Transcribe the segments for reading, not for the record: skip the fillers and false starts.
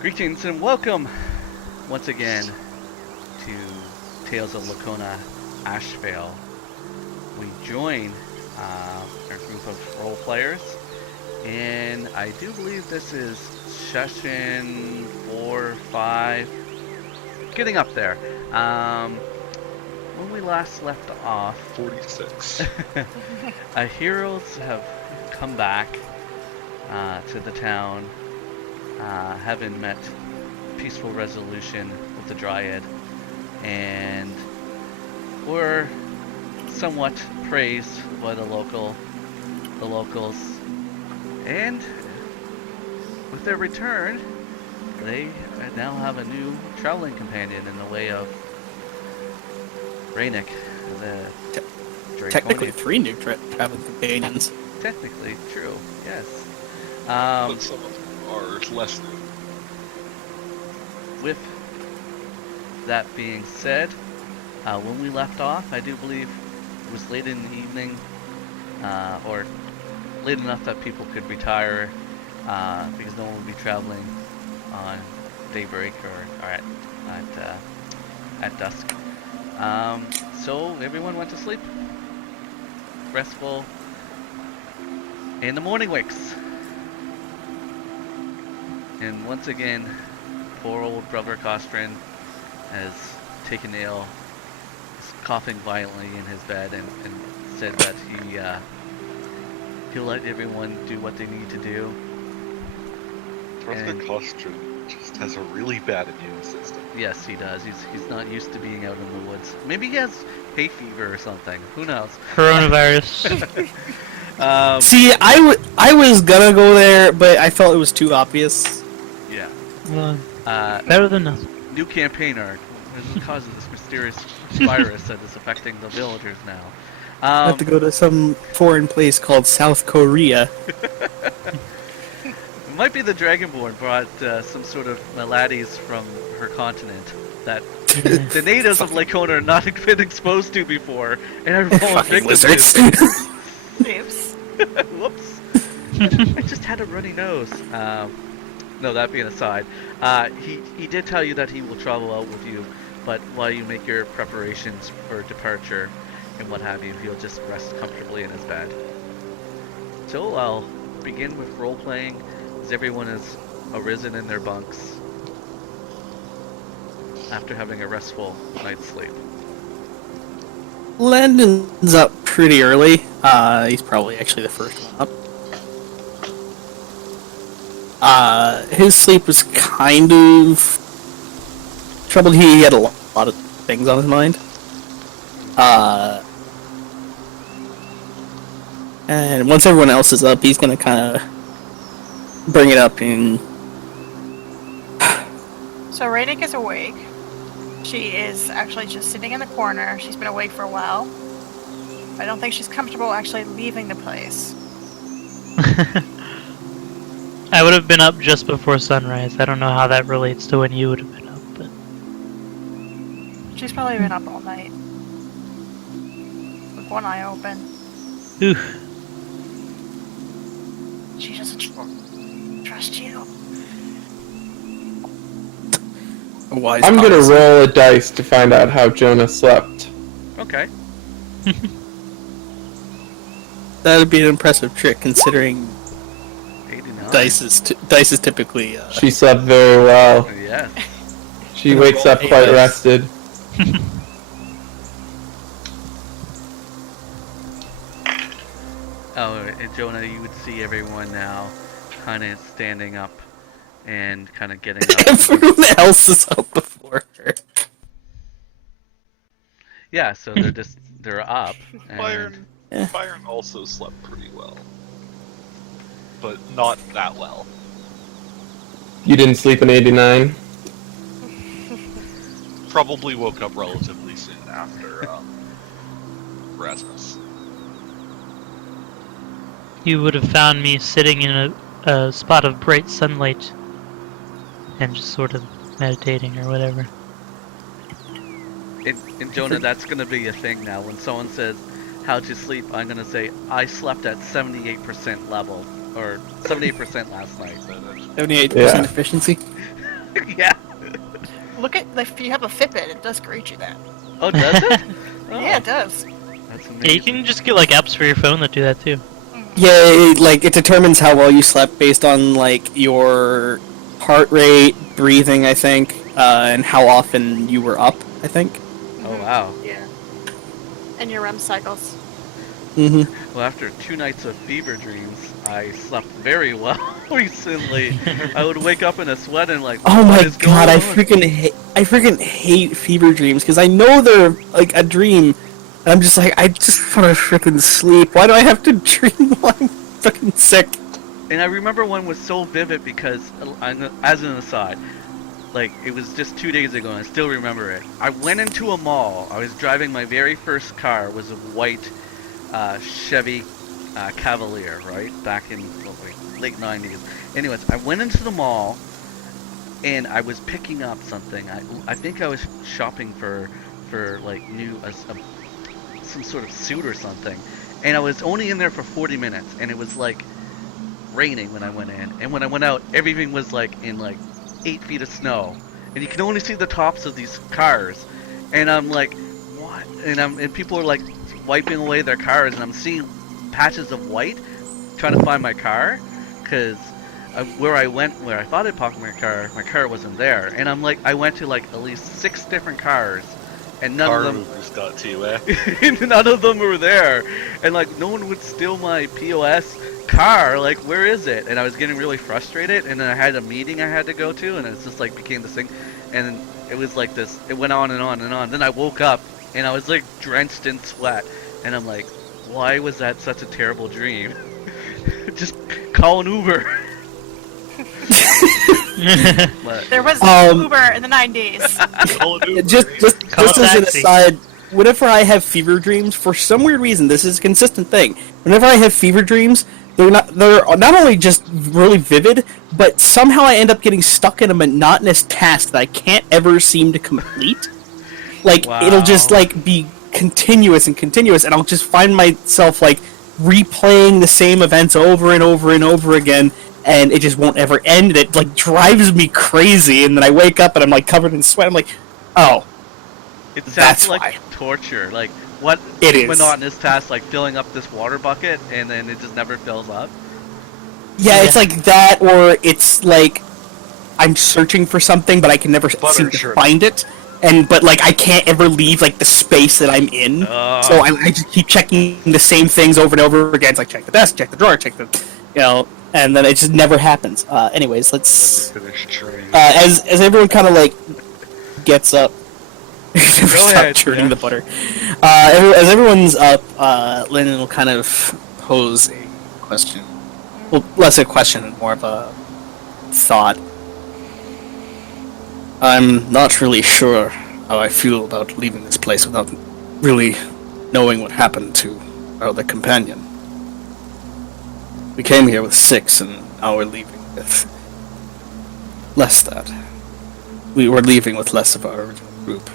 Greetings and welcome once again to Tales of Laikona, Ashvale. We join our group of role players, and I do believe this is session 4, 5, getting up there. When we last left off, 46. Our heroes have come back to the town, having met peaceful resolution with the Dryad, and were somewhat praised by the locals. And with their return, they now have a new traveling companion in the way of Rainik, the Draconian. Technically 3 new traveling companions. Technically, true, yes. But some of them are less new. With that being said, when we left off, I do believe it was late in the evening, or late enough that people could retire, because no one would be traveling on daybreak or at dusk. So everyone went to sleep, restful, and the morning wakes. And once again, poor old brother Costrin has taken ill, is coughing violently in his bed, and said that he'll let everyone do what they need to do. Brother Costrin just has a really bad immune system. Yes, he does. He's not used to being out in the woods. Maybe he has hay fever or something. Who knows? Coronavirus. See, I was gonna go there, but I felt it was too obvious. Yeah. Well, better than nothing. New campaign arc. What is the cause of this mysterious virus that is affecting the villagers now? I have to go to some foreign place called South Korea. It might be the Dragonborn brought some sort of maladies from her continent that the natives of Laikona are not been exposed to before, and are falling victim Lizards. to. Oops. Whoops. I just had a runny nose. No, that being aside, he did tell you that he will travel out with you, but while you make your preparations for departure and what have you, he'll just rest comfortably in his bed. So I'll begin with role-playing, as everyone has arisen in their bunks after having a restful night's sleep. Landon's up pretty early. He's probably actually the first one up. His sleep was kind of troubled. He had a lot of things on his mind. And once everyone else is up, he's gonna kind of bring it up in. So Rainik is awake. She is actually just sitting in the corner. She's been awake for a while. I don't think she's comfortable actually leaving the place. I would have been up just before sunrise. I don't know how that relates to when you would have been up, but She's probably been up all night. With one eye open. oof. She doesn't trust you. Wise I'm gonna policy. roll a dice to find out how Jonna slept. Okay. That'd be an impressive trick, considering 89. dice is typically. She slept very well. Yes. She wakes up quite Yes. rested. Oh, and Jonna, you would see everyone now kind of standing up and kind of getting up. Everyone else is up before her. Yeah, so they're up. And Byron also slept pretty well. But not that well. You didn't sleep in 89? Probably woke up relatively soon after Rasmus. You would have found me sitting in a spot of bright sunlight and just sort of meditating or whatever. in Jonna, that's going to be a thing now. When someone says how to sleep, I'm going to say I slept at 78% level, or 78% last night. 78% Yeah. efficiency. Yeah. Look at if you have a Fitbit, it does greet you then. Oh, does it? Oh, Yeah, it does. That's Yeah, you amazing. can just get like apps for your phone that do that too. Yeah, it determines how well you slept based on like your heart rate, breathing, I think, and how often you were up, I think. Oh, wow. Yeah. And your REM cycles. Mm-hmm. Well, after 2 nights of fever dreams, I slept very well recently. I would wake up in a sweat and like, Oh what my is going god, on? I freaking hate fever dreams because I know they're like a dream, and I'm just like, I just want to freaking sleep. Why do I have to dream while I'm fucking sick? And I remember one was so vivid because, as an aside, like it was just 2 days ago and I still remember it. I went into a mall. I was driving my very first car. It was a white Chevy Cavalier, right? Back in late 90s. Anyways, I went into the mall and I was picking up something. I think I was shopping for like some sort of suit or something. And I was only in there for 40 minutes and it was like raining when I went in. And when I went out, everything was like in like 8 feet of snow. And you can only see the tops of these cars. And I'm like, what? And people are like wiping away their cars and I'm seeing patches of white trying to find my car because where I thought I parked my car wasn't there. And I'm like, I went to like at least 6 different cars and none Car of them movers got to you, eh? none of them were there. And like no one would steal my POS car. Like, where is it? And I was getting really frustrated and then I had a meeting I had to go to and it's just like became this thing and it was like this, it went on and on and on. Then I woke up and I was like drenched in sweat and I'm like, why was that such a terrible dream? Just call an Uber. But There was Um, Uber in the 90s. Call an Uber. Just Call as an taxi. aside, whenever I have fever dreams, for some weird reason, this is a consistent thing. Whenever I have fever dreams, they're not only just really vivid, but somehow I end up getting stuck in a monotonous task that I can't ever seem to complete. Like it'll just Wow. like be continuous, and I'll just find myself like replaying the same events over and over and over again, and it just won't ever end. It like drives me crazy, and then I wake up and I'm like covered in sweat. I'm like, oh. it sounds That's like why. torture. Like what It is. monotonous task like filling up this water bucket and then it just never fills up? Yeah, it's like that, or it's like I'm searching for something, but I can never Butter seem to shrimp. find it. But like I can't ever leave like the space that I'm in, so I just keep checking the same things over and over again. It's like check the desk, check the drawer, check the, and then it just never happens. Anyways, let's Finish train. as everyone kind of like gets up. Never Go stop ahead, churning yeah. the butter. As everyone's up, Landon will kind of pose a question. Well, less a question and more of a thought. I'm not really sure how I feel about leaving this place without really knowing what happened to our other companion. We came here with 6, and now we're leaving with less that. We were leaving with less of our original group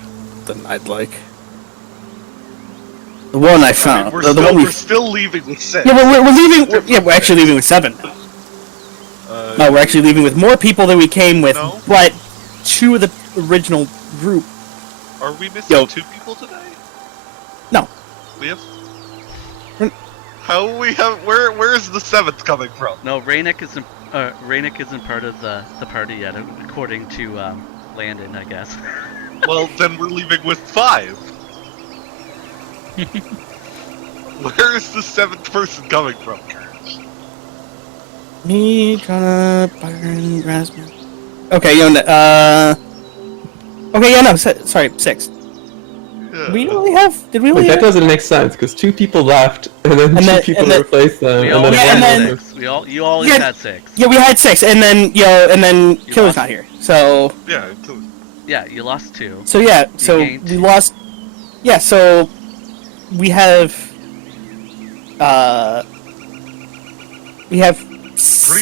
than I'd like. The one I found, we're, the still, one we we're still leaving with 6. yeah, we're leaving. Yeah, we're actually leaving with 7 now. No, we're actually leaving with more people than we came with, No. but 2 of the original group. Are we missing Yo. 2 people today? No. We have. We're- How we have? Where is the 7th coming from? No, Raynick isn't part of the party yet, according to Landon, I guess. Well, then we're leaving with 5. Where is the 7th person coming from? Me, Jonna, Byron, Rasmus. Okay, Jonna, okay, yeah, no, sorry, 6. Yeah. We only have. Did we only Wait, that have? doesn't make sense because 2 people left and then And 2 then- people and then- replaced them, We and all then Yeah, and one then- was- you always Yeah. had 6. Yeah, we had 6, and then and then Killer's lost- not here. So Yeah. Yeah, you lost 2. yeah, so gained we 2. lost. Yeah, so we have. We have. Pretty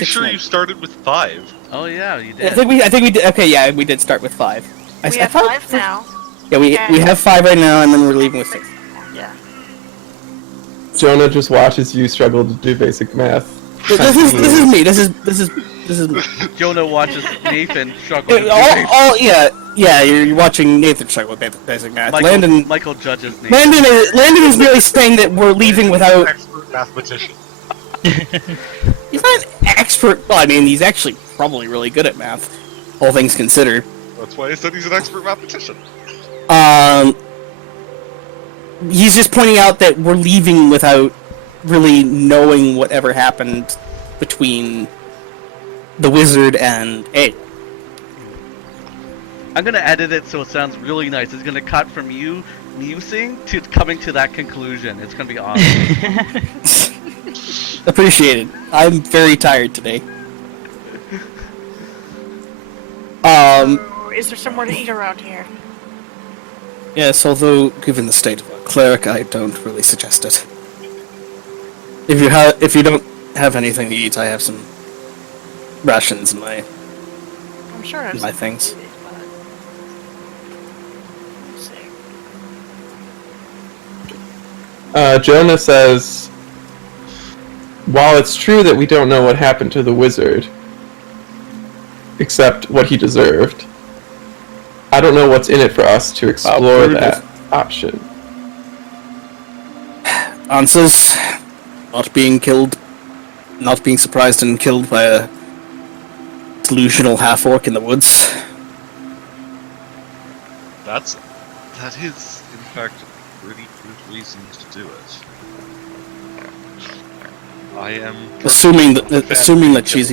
6 sure you men. started with 5. Oh yeah, you I did. think we did. Okay, yeah, we did start with 5. We have 5 now. Yeah, we have 5 right now, and then we're leaving with 6. Yeah. Jonna just watches you struggle to do basic math. This is me. This is This is Jonna watches Nathan struggle. with yeah. You're watching Nathan struggle with basic math. Michael judges Nathan. Landon is merely saying that we're leaving without. Expert mathematician. He's not an expert. Well, I mean, he's actually probably really good at math, all things considered. That's why I said he's an expert mathematician. He's just pointing out that we're leaving without really knowing whatever happened between the wizard and A. I'm gonna edit it so it sounds really nice. It's gonna cut from you musing to coming to that conclusion. It's gonna be awesome. Appreciated. I'm very tired today. Is there somewhere to eat around here? Yes, although given the state of our cleric, I don't really suggest it. If you don't have anything to eat, I have some rations in my I'm sure in my things. Jonna says, while it's true that we don't know what happened to the wizard, except what he deserved, I don't know what's in it for us to explore that option. Answers: not being killed, not being surprised and killed by a delusional half-orc in the woods. That is, in fact, a pretty good reason to do it. I am Assuming that she's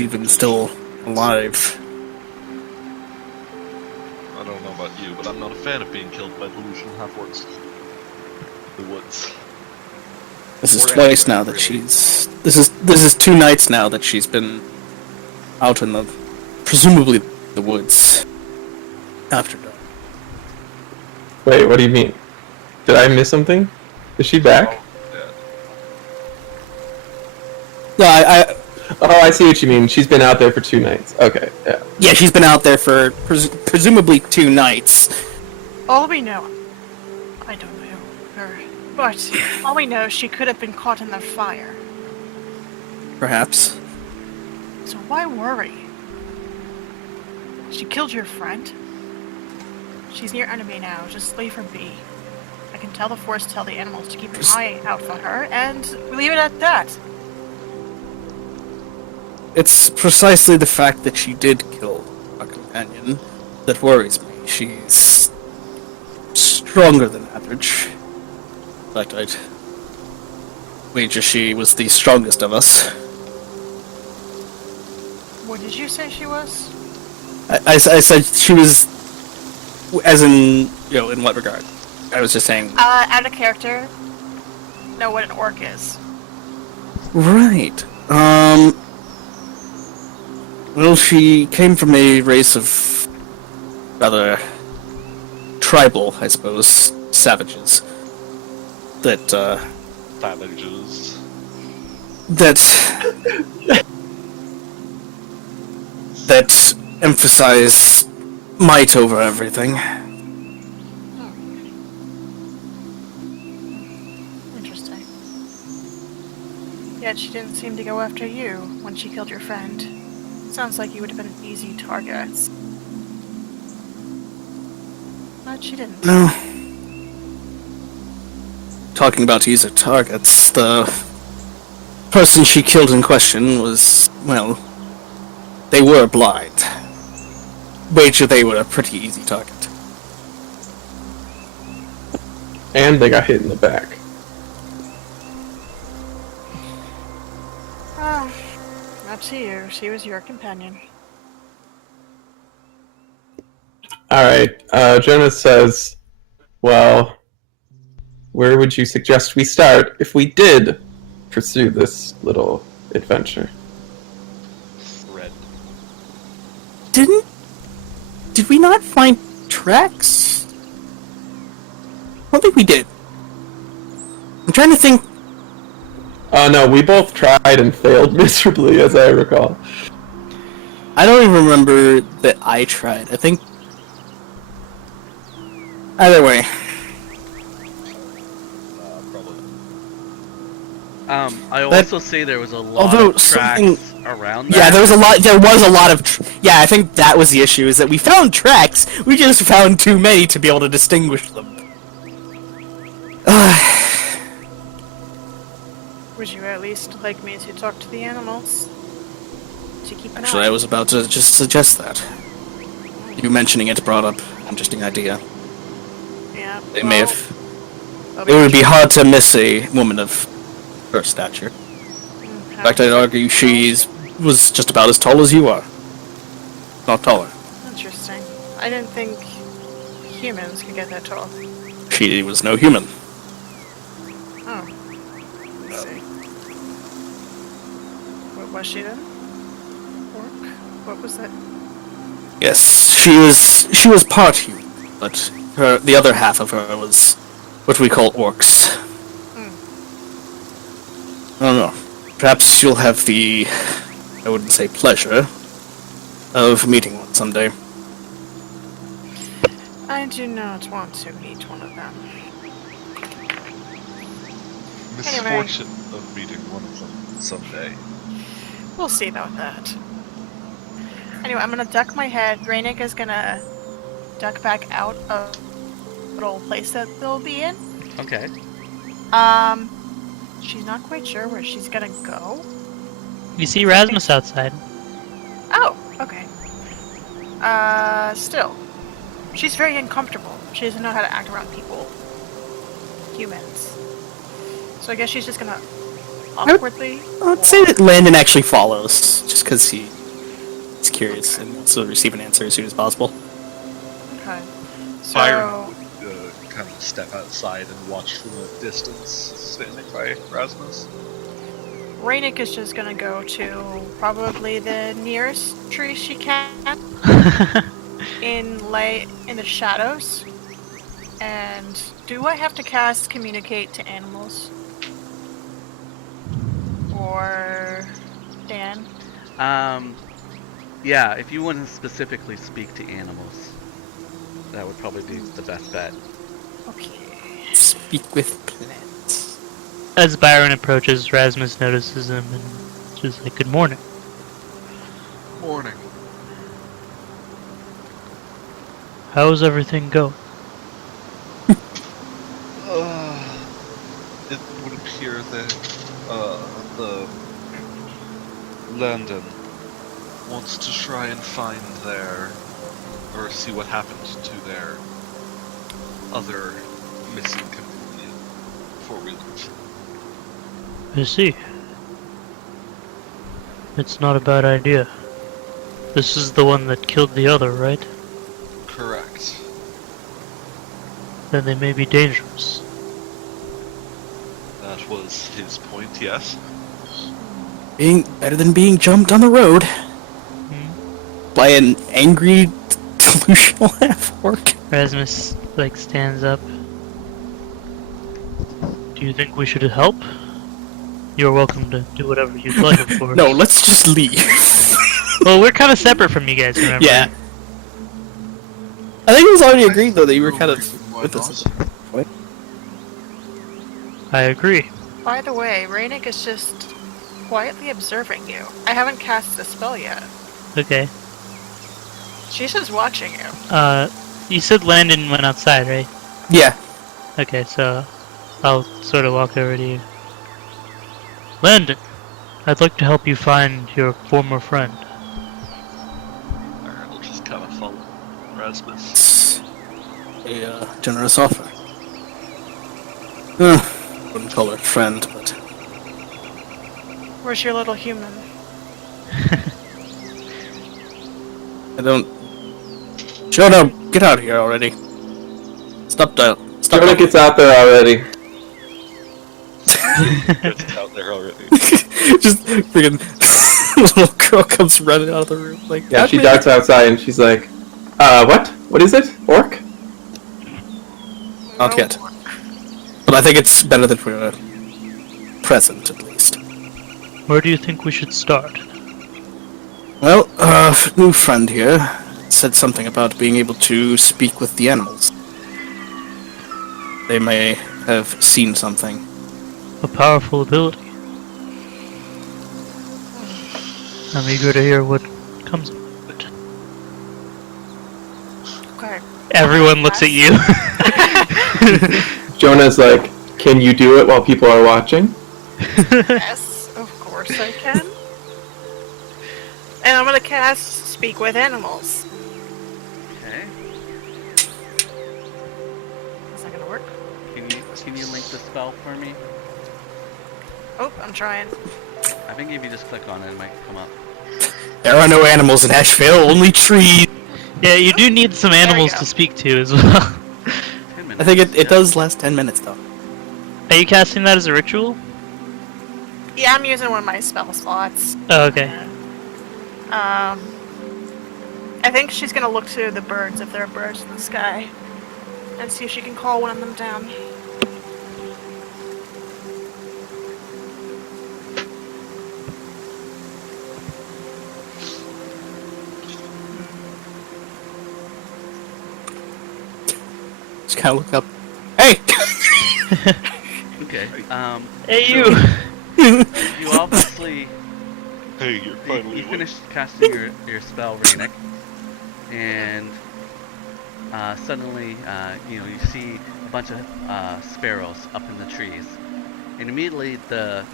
even still alive. I don't know about you, but I'm not a fan of being killed by delusional half-orcs. The woods. This is Or twice anywhere, now that really. this is 2 nights now that she's been out in the presumably the woods after dark. Wait, what do you mean? Did I miss something? Is she back? Yeah. No, I see what you mean. She's been out there for 2 nights. Okay, yeah. yeah, she's been out there for presumably 2 nights. All we know, I don't know her, but all we know, she could have been caught in that fire. Perhaps. So why worry? She killed your friend. She's near enemy now. Just leave her be. I can tell the force, tell the animals to keep an eye out for her, and we leave it at that. It's precisely the fact that she did kill a companion that worries me. She's stronger than average. In fact, I'd wager she was the strongest of us. What did you say she was? I said she was, as in, in what regard? I was just saying. Out of character. Know what an orc is. Right. Well, she came from a race of rather tribal, I suppose, savages. Savages. That emphasize might over everything. Interesting. Yet she didn't seem to go after you when she killed your friend. Sounds like you would have been an easy target. But she didn't. No. Talking about easier targets, the person she killed in question was, well, they were blind. Wager they were a pretty easy target. And they got hit in the back. Ah, up to you. She was your companion. Alright, Jonna says, well, where would you suggest we start if we did pursue this little adventure? Red. Did we not find tracks? I don't think we did. I'm trying to think. No, we both tried and failed miserably, as I recall. I don't even remember that I tried. I think. Either way, Probably. I But- also say there was a lot although of tracks something- around Yeah, that. there was a lot. There was a lot of. Yeah, I think that was the issue. Is that we found tracks. We just found too many to be able to distinguish them. Would you at least like me to talk to the animals? To keep an Actually, eye? I was about to just suggest that. You mentioning it brought up an interesting idea. Yeah. It may well, have. I'll It would be sure. hard to miss a woman of her stature. In fact, I'd argue was just about as tall as you are. Not taller. Interesting. I didn't think humans could get that tall. She was no human. Oh. Let's see. What was she then? Orc? What was that? Yes, she was part human, but the other half of her was what we call orcs. I don't know. Perhaps you'll have the, I wouldn't say pleasure, of meeting one someday. I do not want to meet one of them. Misfortune of meeting one of them someday. We'll see about that. Anyway, I'm gonna duck my head. Rainik is gonna duck back out of the little place that they'll be in. Okay. She's not quite sure where she's gonna go. You see Rasmus outside. Oh, okay. Still. She's very uncomfortable. She doesn't know how to act around people. Humans. So I guess she's just gonna awkwardly... I'd say that Landon actually follows, just because he's curious and wants to receive an answer as soon as possible. Okay. So... Byron would kind of step outside and watch from a distance, standing by Rasmus. Rainik is just gonna go to probably the nearest tree she can in the shadows. And do I have to cast communicate to animals? Or Dan? Yeah, if you want to specifically speak to animals, that would probably be the best bet. Okay. Speak with plants. As Byron approaches, Rasmus notices him and just like, "Good morning." Morning. How's everything go? It would appear that the Landon wants to try and find or see what happened to their other missing companion before we leave. I see. It's not a bad idea. This is the one that killed the other, right? Correct. Then they may be dangerous. That was his point, yes. Being better than being jumped on the road by an angry, delusional half-orc. Rasmus, like, stands up. Do you think we should help? You're welcome to do whatever you'd like, of course. No, let's just leave. Well, we're kind of separate from you guys, remember? Yeah. I think it was already agreed, though, that you were kind of with us. I agree. By the way, Rainik is just quietly observing you. I haven't cast a spell yet. Okay. She's just watching you. You said Landon went outside, right? Yeah. Okay, so I'll sort of walk over to you. Landon, I'd like to help you find your former friend. I'll just kind of follow Rasmus. It's a generous offer. Wouldn't call her friend, but Where's your little human? I don't. Jonna, get out of here already. Stop Jonna gets out there already. It's out there already. Just freaking little girl comes running out of the room like. Yeah, she darts outside and she's like, what? What is it? Orc? Not yet. But I think it's better that we're present, at least. Where do you think we should start? Well, new friend here said something about being able to speak with the animals. They may have seen something. A powerful ability. I'm eager to hear what comes of it. Okay. Everyone looks at you. Jonah's like, can you do it while people are watching? Yes, of course I can. And I'm gonna cast Speak with Animals. Okay. Is that gonna work? Can you link the spell for me? Oh, I'm trying. I think if you just click on it, it might come up. There are no animals in Ashvale, only trees. Yeah, you do need some you animals go. to speak to as well. 10 minutes. I think it yeah. does last 10 minutes though. Are you casting that as a ritual? Yeah, I'm using one of my spell slots. Oh, okay. I think she's gonna look to the birds if there are birds in the sky, and see if she can call one of them down. Just kind of look up. Hey! Okay. Hey, so you! You obviously Hey, you're finally you awake. finished casting your spell, Rainik, and suddenly you see a bunch of sparrows up in the trees, and immediately the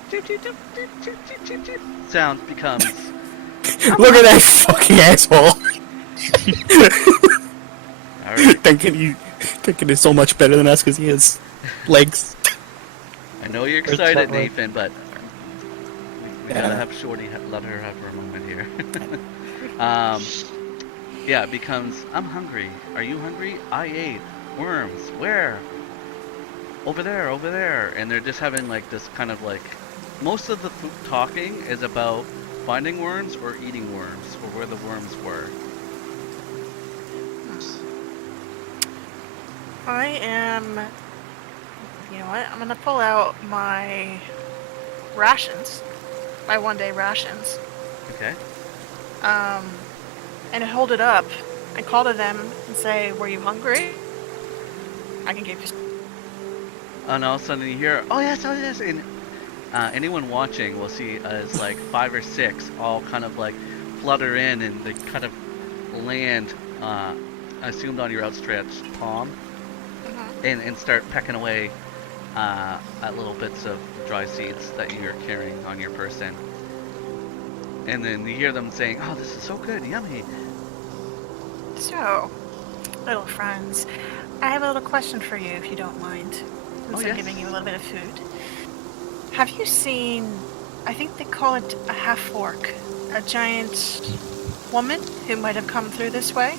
sound becomes Look at that fucking asshole! all right. Thinking he's so much better than us because he has legs. I know you're It's excited, not like- Nathan, but we Yeah. gotta have Shorty let her have her moment here. Yeah, it becomes, I'm hungry. Are you hungry? I ate worms. Where? Over there, over there. And they're just having like this kind of like, most of the talking is about finding worms or eating worms, or where the worms were. I am. You know what? I'm gonna pull out my rations, my 1-day rations, Okay. and hold it up and call to them and say, "Were you hungry? I can give you." And all of a sudden you hear, oh yes, and anyone watching will see as like 5 or 6 all kind of like flutter in and they kind of land, assumed on your outstretched palm, and start pecking away at little bits of dry seeds that you're carrying on your person. And then you hear them saying, oh, this is so good, yummy. So, little friends, I have a little question for you, if you don't mind. Since Oh, I'm yes. giving you a little bit of food. Have you seen? I think they call it a half-orc, a giant woman who might have come through this way.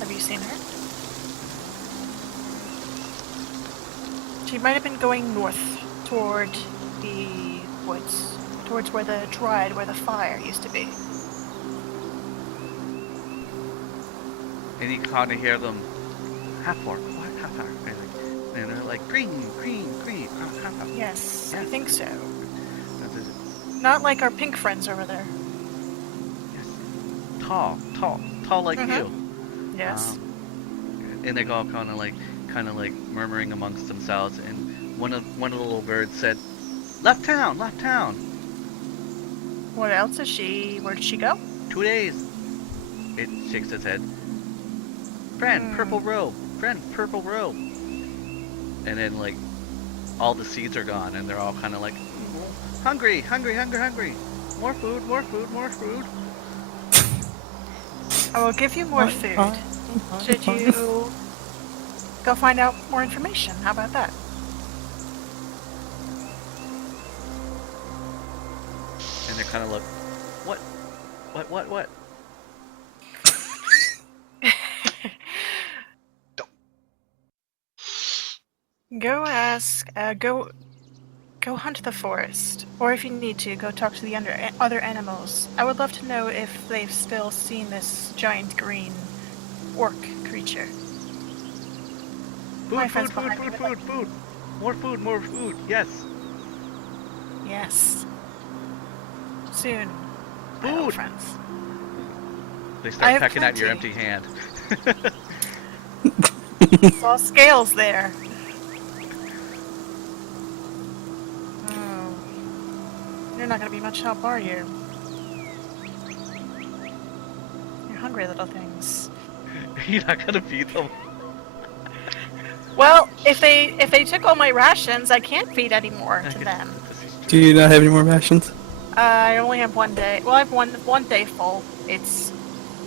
Have you seen her? She might have been going north toward the woods, towards where the dryad, where the fire used to be. And you kind of hear them, half orc, what, half orc? And they're like, green, half orc. Yes, I Yes. think so. And they're- Not like our pink friends over there. Yes. Tall like Mhm. you. Yes. And they go kind of like murmuring amongst themselves. And one of the little birds said, "Left town." What else is she? Where did she go? 2 days. It shakes its head. Friend, purple robe. And then like all the seeds are gone, and they're all kind of like hungry. More food. I will give you more food. Should you go find out more information? How about that? And they kind of look, what? Go ask. Go hunt the forest, or if you need to, go talk to the other animals. I would love to know if they've still seen this giant green orc creature. My friends behind me would like- Food. More food. Yes. Yes. Soon, my little Food. friends. They I start have pecking at your plenty. empty hand. Saw scales there. Oh. You're not gonna be much help, are you? hungry little things. You're not gonna feed them. Well, if they took all my rations, I can't feed any more to them. Do you not have any more rations? I only have 1 day. Well, I have one day full. It's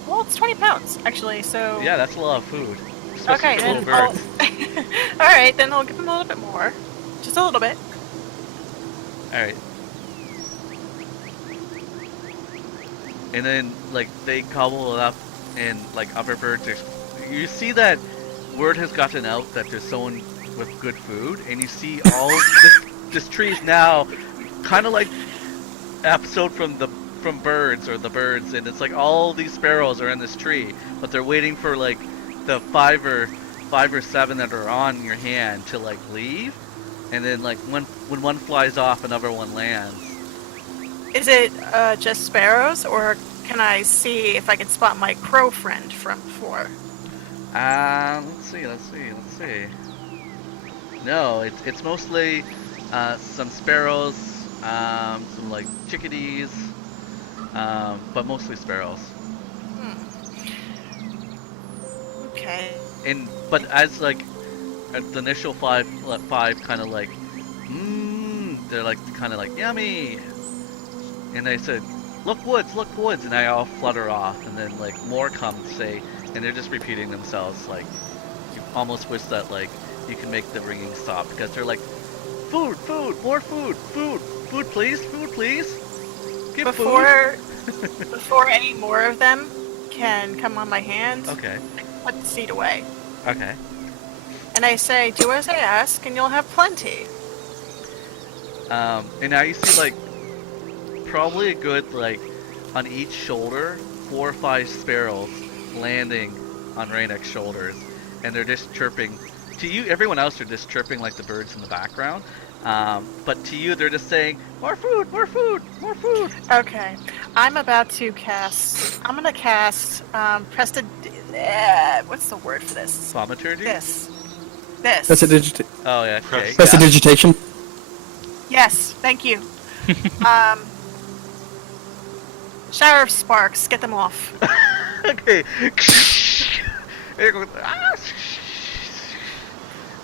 20 pounds actually. So Yeah, that's a lot of food. Especially okay, for then little I'll... birds. all right, then I'll give them a little bit more, just a little bit. All right. And then, like, they gobble it up, and, like, other birds are... You see that word has gotten out that there's someone with good food, and you see all... this tree is now kind of like episode from Birds, or the Birds, and it's like all these sparrows are in this tree, but they're waiting for, like, the five or seven that are on your hand to, like, leave, and then, like, when one flies off, another one lands. Is it just sparrows, or can I see if I can spot my crow friend from before? Let's see. No, it's mostly some sparrows, some like chickadees, but mostly sparrows. Okay. But as like the initial five kind of like, they're like kind of like yummy, and they said, look woods, and I all flutter off, and then like more come say, and they're just repeating themselves. Like you almost wish that like you can make the ringing stop, because they're like, food, more food, please, give Before food. before any more of them can come on my hand, Okay. I put the seed away, Okay. and I say, do as I ask, and you'll have plenty. And now you see like probably a good like on each shoulder 4 or 5 sparrows landing on Rainek's shoulders, and they're just chirping. To you, everyone else are just chirping like the birds in the background. But to you, they're just saying, more food. Okay, I'm about to cast. I'm gonna cast what's the word for this? Thaumaturgy? This. Oh yeah. Okay. Prestidigitation. Yes, thank you. Shower of sparks, get them off. Okay. There it goes. Ah!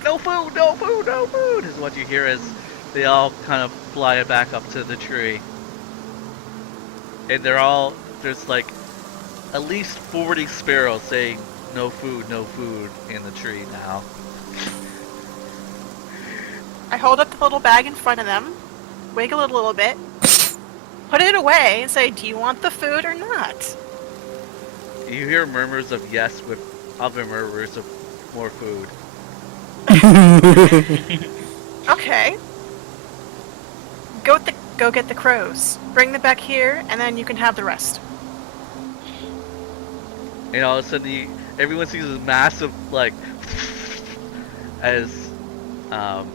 No food is what you hear as they all kind of fly back up to the tree. And there's like at least 40 sparrows saying no food in the tree now. I hold up the little bag in front of them, wiggle it a little bit, put it away, and say, do you want the food or not? You hear murmurs of yes with other murmurs of more food. Okay. Go get the crows. Bring them back here, and then you can have the rest. And all of a sudden, everyone sees this massive, like, as the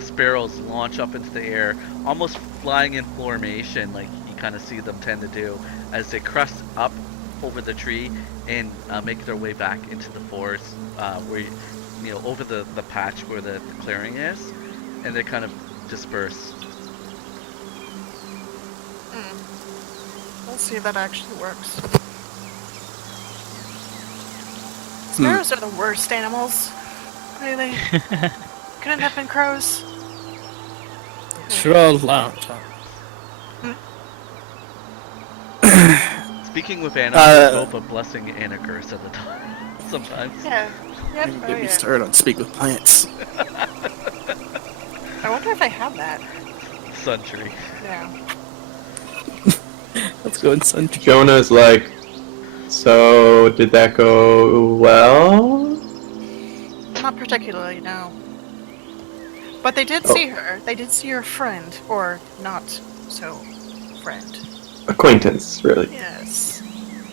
sparrows launch up into the air, almost flying in formation, like you kind of see them tend to do, as they crest up over the tree and make their way back into the forest, where you know, over the patch where the clearing is, and they kind of disperse. Let's see if that actually works. Sparrows are the worst animals. Really? Couldn't have been crows. Sure, all loud. Speaking with animals, there's both a blessing and a curse at the time. Sometimes. Yeah. Yep. Don't Oh, get me yeah. started on speak with plants. I wonder if I have that. Sun tree. Yeah. Let's go inside. Jonah's like, so did that go well? Not particularly, no. But they did see her. They did see her friend, or not so friend. Acquaintance, really. Yes.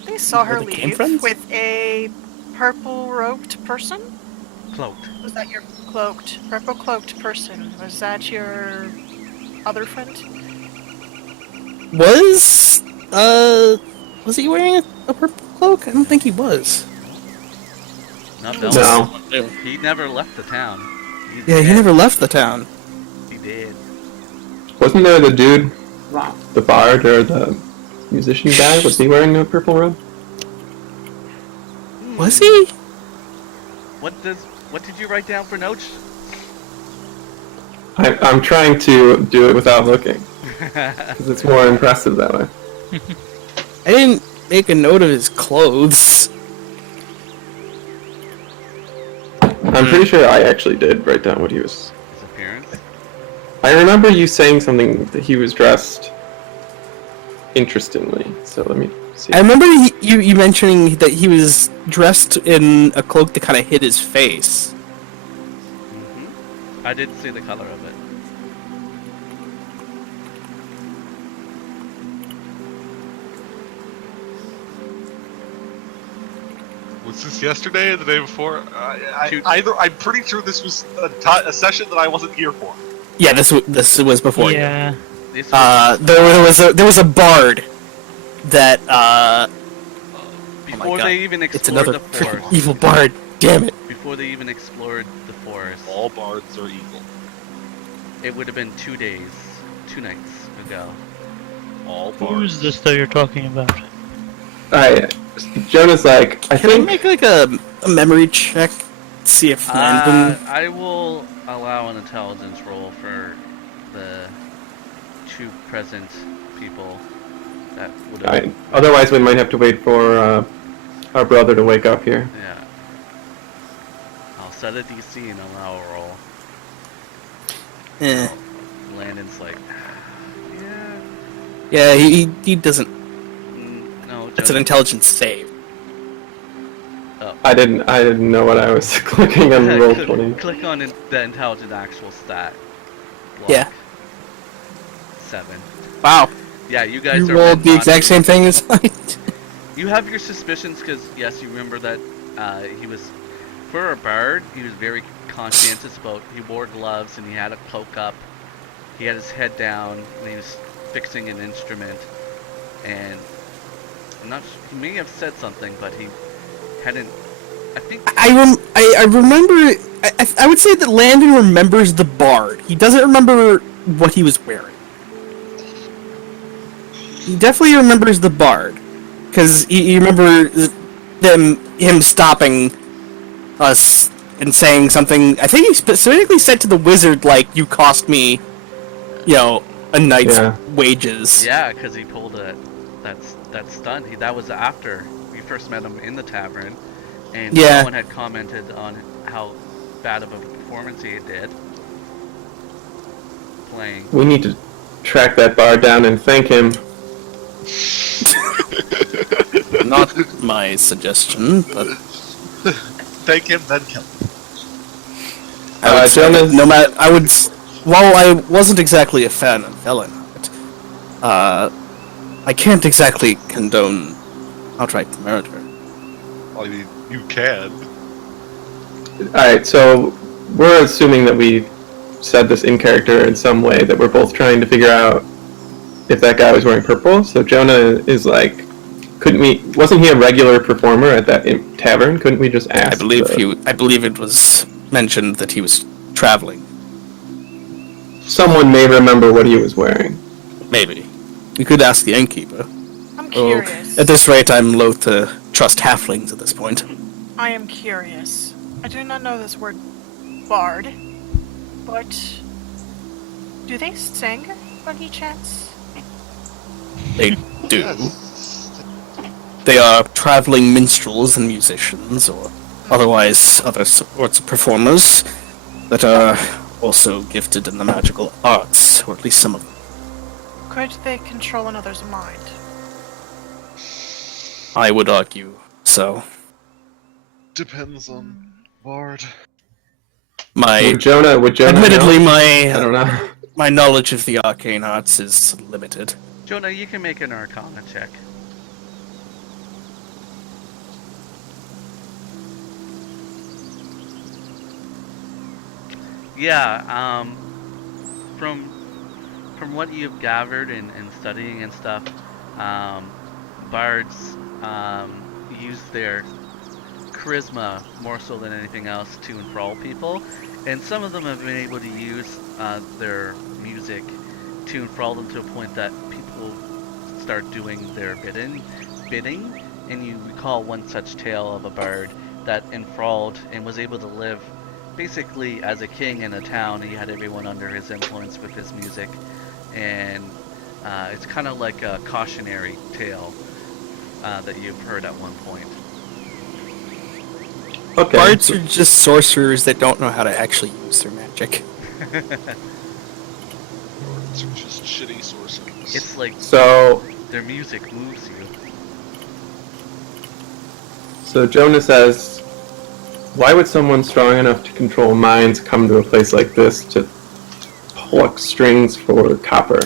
They saw her They became leave friends? with a purple-robed person. Cloaked. Was that your purple-cloaked person? Was that your other friend? Was he wearing a purple cloak? I don't think he was. Not No. He never left the town. Yeah, he never left the town. He did. Wasn't there the dude, the bard or the musician guy? Was he wearing a purple robe? Was he? What did you write down for notes? I'm trying to do it without looking, because it's more impressive that way. I didn't make a note of his clothes. I'm pretty sure I actually did write down what he was. His appearance. I remember you saying something that he was dressed interestingly, so let me see. I remember you mentioning that he was dressed in a cloak that kind of hid his face. I did see the color of it. Was this yesterday or the day before? Shoot. I'm pretty sure this was a session that I wasn't here for. Yeah, this was before. you. Yeah. This was, There was a bard that before God. they even it's explored another the forest. freaking evil bard. Damn it! Before they even explored the forest, All bards are evil. it would have been 2 days, 2 nights ago. All bards. Who's this that you're talking about? Alright, Jonah's like, I Can I think. make like a memory check? See if Landon. I will allow an intelligence roll for the 2 present people that would have. Alright, otherwise we might have to wait for our brother to wake up here. Yeah. I'll set a DC and allow a roll. Eh. Landon's like, yeah. Yeah, he doesn't. No, It's an Jonah. intelligence save. I didn't know what I was clicking on roll 20. Click on the intelligent actual stat. Block. Yeah. 7. Wow. Yeah, you guys You are rolled the not- exact same thing as I did. You have your suspicions because yes, you remember that he was, for a bard, he was very conscientious about. He wore gloves and he had a cloak up. He had his head down and he was fixing an instrument. And I'm not. He may have said something, but he hadn't. I think. I remember. I would say that Landon remembers the bard. He doesn't remember what he was wearing. He definitely remembers the bard, because you remember him stopping us and saying something. I think he specifically said to the wizard, like, "You cost me, a night's Yeah. wages." Yeah, because he pulled that stunt. That was after we first met him in the tavern, and Yeah. someone had commented on how bad of a performance he did playing. We need to track that bar down and thank him. Not my suggestion, but Thank him, then kill him. I would say Jonah- that no matter, while I wasn't exactly a fan of Eleanor, I can't exactly condone outright murder. I mean, you can. Alright, so we're assuming that we said this in character in some way, that we're both trying to figure out if that guy was wearing purple. So Jonna is like, wasn't he a regular performer at that tavern? Couldn't we just ask? I believe it was mentioned that he was traveling. Someone may remember what he was wearing. Maybe. We could ask the innkeeper. I'm Oh, curious. at this rate, I'm loath to trust halflings at this point. I am curious. I do not know this word bard, but do they sing when he chants? They do. Yes. They are traveling minstrels and musicians, or otherwise other sorts of performers that are also gifted in the magical arts, or at least some of them. Could they control another's mind? I would argue so. Depends on bard. My Would Jonah admittedly, know? I don't know. my knowledge of the arcane arts is limited. Jonah, you can make an Arcana check. Yeah, from what you've gathered and studying and stuff, bards use their charisma more so than anything else to enthrall people, and some of them have been able to use their music to enthrall them to a point that people start doing their bidding, and you recall one such tale of a bard that enthralled and was able to live basically as a king in a town. He had everyone under his influence with his music, and it's kind of like a cautionary tale that you've heard at one point. Okay. Bards are just sorcerers that don't know how to actually use their magic. It's just shitty sorcerers. It's like So their music moves you. Jonna says, why would someone strong enough to control minds come to a place like this to pluck strings for copper?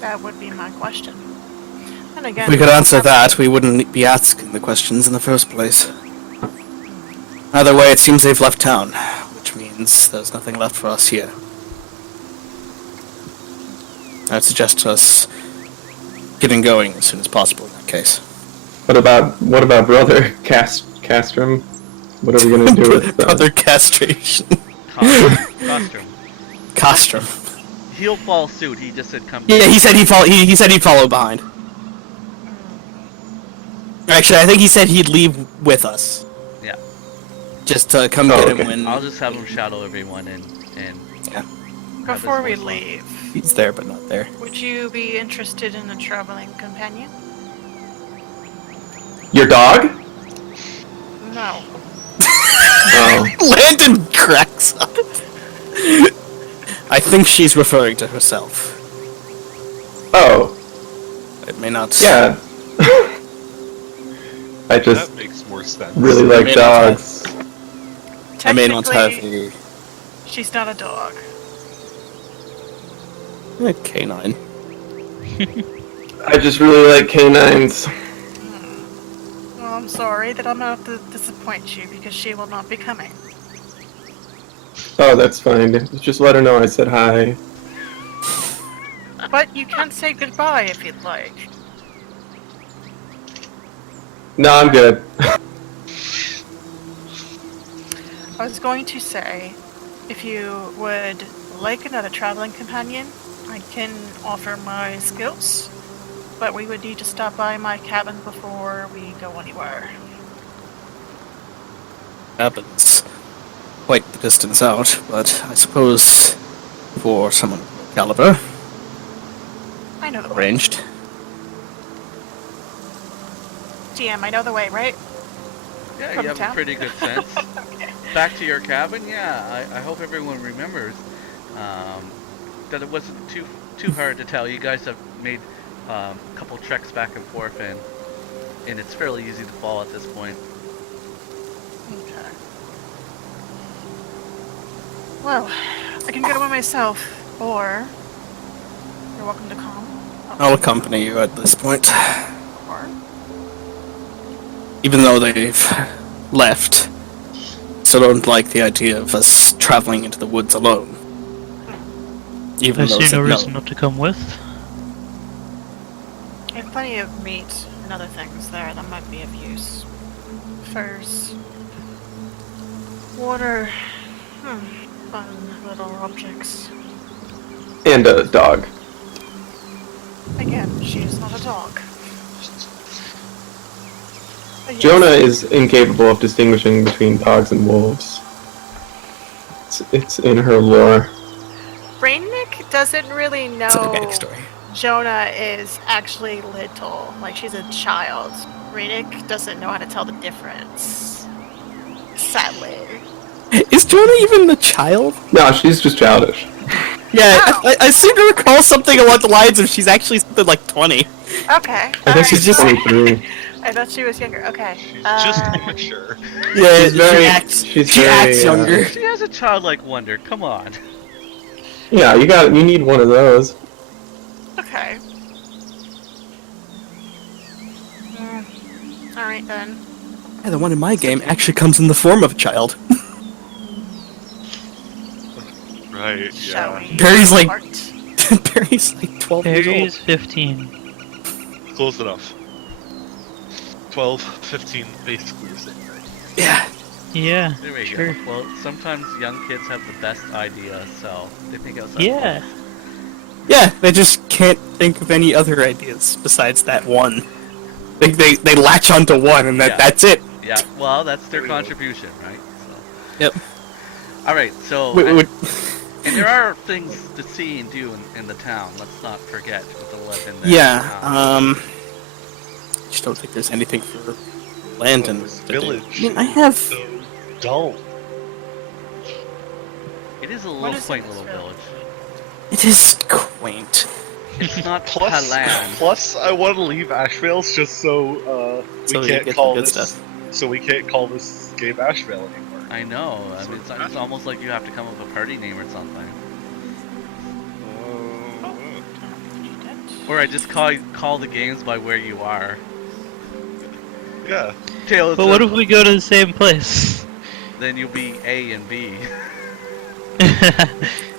That would be my question. And again, If we could answer that, we wouldn't be asking the questions in the first place. Either way, it seems they've left town, which means there's nothing left for us here. I'd suggest us getting going as soon as possible in that case. What about brother Castrum? What are we gonna do with Brother castration. Costume. Castrum. He'll fall suit. He just said come. Yeah, he said he said he'd follow behind. Actually, I think he said he'd leave with us. Yeah. Just to come Oh, get okay. him when I'll just have him shadow everyone and yeah, before we this one. leave, he's there but not there. would you be interested in a traveling companion? Your dog? No. Oh. Landon cracks up. I think she's referring to herself. Oh. It may not. Yeah. I just That makes more sense. really like May not have- dogs. I may not have Technically, a she's not a dog. canine. I just really like canines. Well, I'm sorry that I'm going to have to disappoint you because she will not be coming. Oh, that's fine. Just let her know I said hi. But you can say goodbye if you'd like. No, I'm good. I was going to say, if you would like another traveling companion, I can offer my skills, but we would need to stop by my cabin before we go anywhere. Happens quite the distance out, but I suppose for someone of your caliber, I know the way. arranged. DM, I know the way, right? Yeah, From you have town? a pretty good sense. Okay. Back to your cabin, yeah. I hope everyone remembers that it wasn't too hard to tell. You guys have made a couple treks back and forth, and it's fairly easy to fall at this point. Okay. Well, I can get away myself, or you're welcome to come. I'll accompany you at this point. Or Even though they've left, still don't like the idea of us traveling into the woods alone. Even I though see said no no. reason not to come with. I have plenty of meat and other things there that might be of use. Furs. Water. Fun little objects. And a dog. Again, she is not a dog. But yes, Jonna is incapable of distinguishing between dogs and wolves. It's in her lore. Brainic doesn't really know It's like a backstory. Jonna is actually little. Like, she's a child. Brainic doesn't know how to tell the difference. Sadly. Is Jonna even a child? No, she's just childish. Yeah, Wow. I seem to recall something along the lines of she's actually something like 20. Okay. I think she's just alright. 23. I thought she was younger. Okay. She's just immature. Yeah, She's very- she she's very, acts younger. She has a childlike wonder. Come on. Yeah, you need one of those. Okay. Alright then. Yeah, the one in my game actually comes in the form of a child. Right, Shall yeah. we? Barry's like- depart? Barry's like 12 years Barry old. is 15. Close enough. 12, 15, basically the same, right? Yeah. Yeah, There we sure. go. Well, sometimes young kids have the best ideas, so they think outside. Yeah. Yeah, they just can't think of any other ideas besides that one. They latch onto one, and Yeah. that's it. Yeah, well, that's their contribution, right? So. Yep. All right, so and there are things to see and do in the town. Let's not forget with the legend. There. Yeah. Just don't think there's anything for Landon This to do. village. I mean, I have. So dull. It is a What little is quaint in this little village. It is quaint. It's not Plus, Palan. I want to leave Ashvale just so So we you can't get call the good this. stuff. So we can't call this game Ashvale anymore. I know. I mean, it's almost like you have to come up with a party name or something. Or I just call the games by where you are. Yeah. Tales But what if we go to the same place? Then you'll be A and B.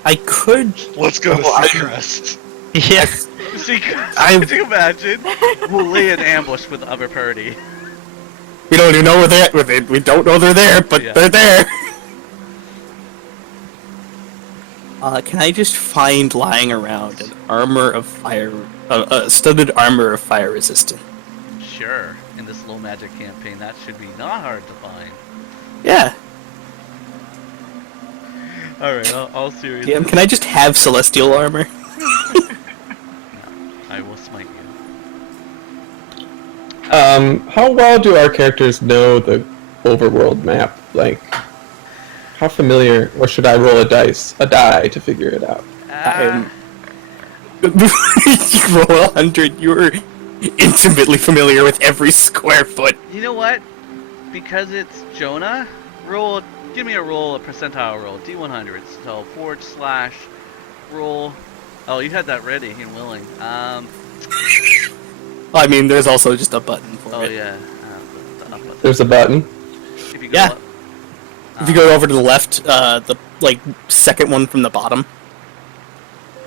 I could. Let's go to Oh, I- Seacrest. Yeah. See, I- could you imagine? We'll lay an ambush with the other party. We don't even know where they're. We don't know they're there, but Yeah. they're there. Can I just find lying around an armor of fire, a studded armor of fire resistant? Sure. In this low magic campaign, that should be not hard to find. Yeah. All right, all serious. DM, can I just have celestial armor? I will smite you. How well do our characters know the overworld map? Like, how familiar, or should I roll a die to figure it out? You roll 100. You're intimately familiar with every square foot. You know what? Because it's Jonna, give me a percentile roll, D100. So / roll. Oh, you had that ready and willing. I mean, there's also just a button for Oh it. yeah. The up button. There's a button. If you go Yeah. up, If you go over to the left, the second one from the bottom,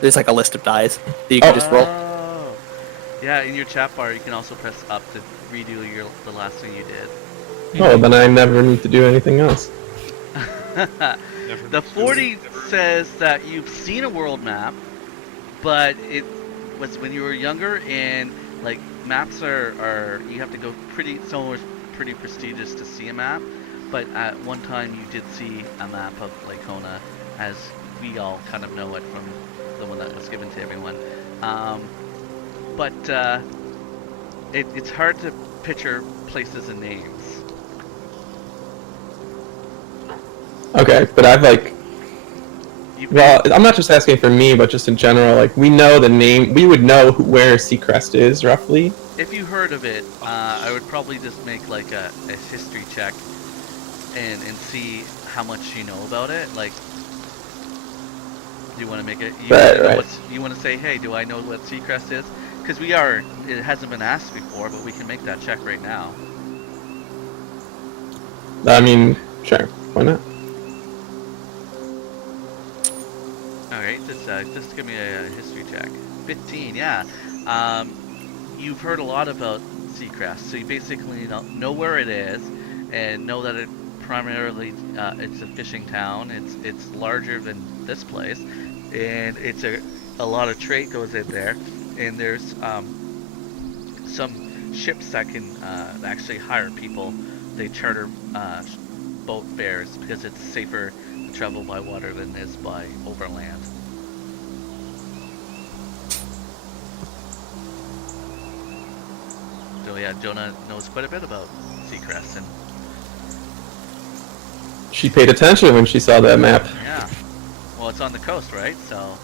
there's like a list of dice that you can just roll. Oh. Yeah, in your chat bar, you can also press up to redo the last thing you did. Oh, then I never need to do anything else. The 40 says that you've seen a world map, but it was when you were younger, and like maps are you have to go somewhere pretty prestigious to see a map. But at one time you did see a map of Laikona, as we all kind of know it from the one that was given to everyone. But it's hard to picture places and names. Okay, but I've well, I'm not just asking for me, but just in general. Like, we know the name. We would know where Seacrest is roughly. If you heard of it, I would probably just make like a history check and see how much you know about it. Like, do you want to make it? You want to say, hey, do I know what Seacrest is? Because it hasn't been asked before, but we can make that check right now. I mean, sure, why not? Alright, just give me a history check. 15, yeah. You've heard a lot about Seacrest, so you basically know where it is, and know that it primarily it's a fishing town. It's larger than this place, and it's a lot of trade goes in there, and there's some ships that can actually hire people. They charter boat fares because it's safer to travel by water than it is by overland. So yeah, Jonna knows quite a bit about Seacrest, and She paid attention when she saw that map. yeah, well, it's on the coast, right? So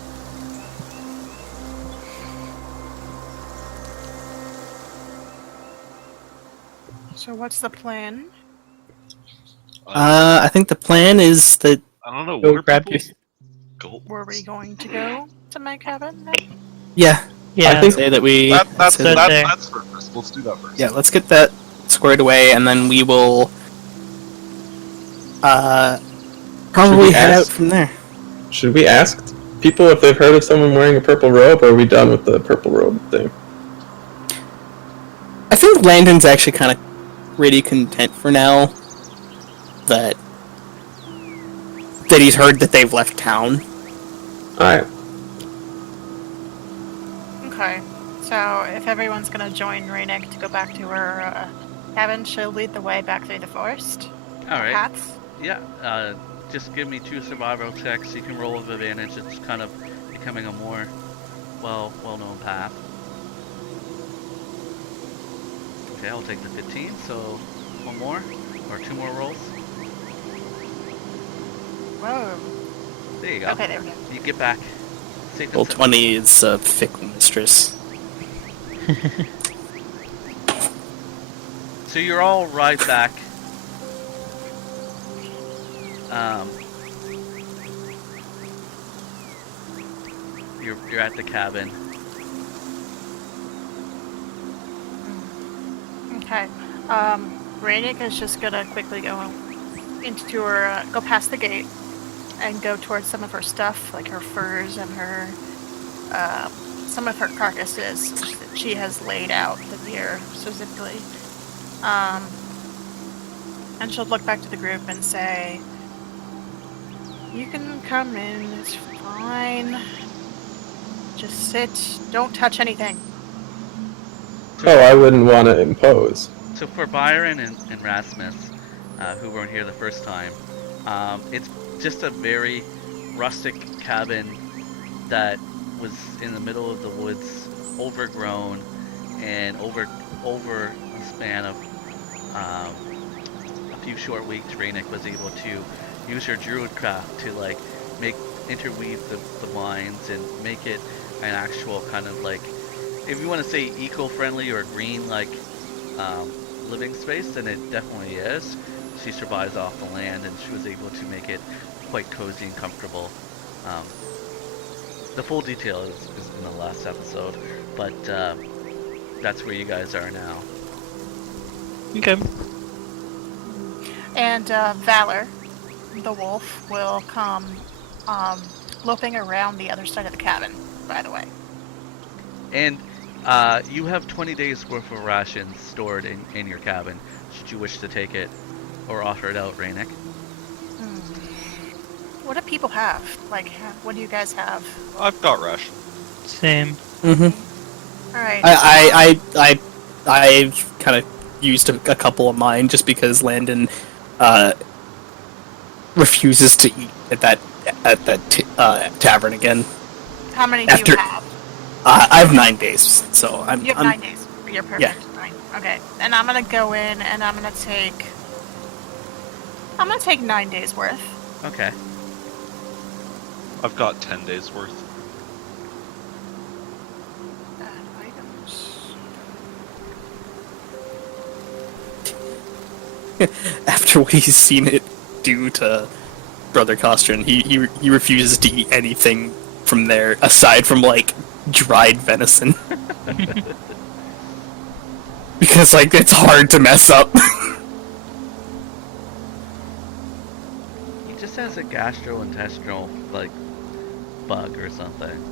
So what's the plan? I think the plan is that I don't know. Go What are grab people's goals? Were we going to go to my cabin? yeah, Yeah. I think- say that we That's say that- That there. that's first. Let's do that first. yeah. Let's get that squared away, and then we will probably we head ask? out from there. Should we ask people if they've heard of someone wearing a purple robe, or are we done with the purple robe thing? I think Landon's actually kind of pretty content for now that he's heard that they've left town. Alright. Okay. So if everyone's gonna join Rainik to go back to her cabin, she'll lead the way back through the forest. All right. Paths. Yeah. Just give me 2 survival checks. You can roll with advantage. It's kind of becoming a more well-known path. Okay, I'll take the 15. So 1 more or 2 more rolls. Whoa. There you go. Okay, there we go. You get back. Safe and Roll sound. 20 is a fickle mistress. So you're all right back. You're at the cabin. Okay. Rainik is just gonna quickly go into her, go past the gate, and go towards some of her stuff, like her furs and her, some of her carcasses that she has laid out, the deer specifically. And she'll look back to the group and say, "You can come in, it's fine. Just sit, don't touch anything." Oh, I wouldn't want to impose. So for Byron and Rasmus, who weren't here the first time, it's just a very rustic cabin that was in the middle of the woods, overgrown, and over a span of a few short weeks, Rainik was able to use her druidcraft to like interweave the vines and make it an actual kind of like, if you want to say eco-friendly or green like living space, then it definitely is. She survives off the land, and she was able to make it quite cozy and comfortable. The full detail is in the last episode, but that's where you guys are now. Okay. And Valor, the wolf, will come loping around the other side of the cabin, by the way. And you have 20 days worth of rations stored in your cabin, should you wish to take it or offer it out, Rainik. What do people have? Like, what do you guys have? I've got ration. Same. Mm-hmm. Alright. I kind of used a couple of mine just because Landon refuses to eat at that tavern again. How many do you have? I have 9 days, so You have 9 days. You're perfect. Yeah. Fine. Okay. And I'm gonna go in and I'm gonna take 9 days worth. Okay. I've got 10 days worth. Items. After what he's seen it do to Brother Costrin, he refuses to eat anything from there aside from like dried venison. Because like it's hard to mess up. He just has a gastrointestinal like bug or something.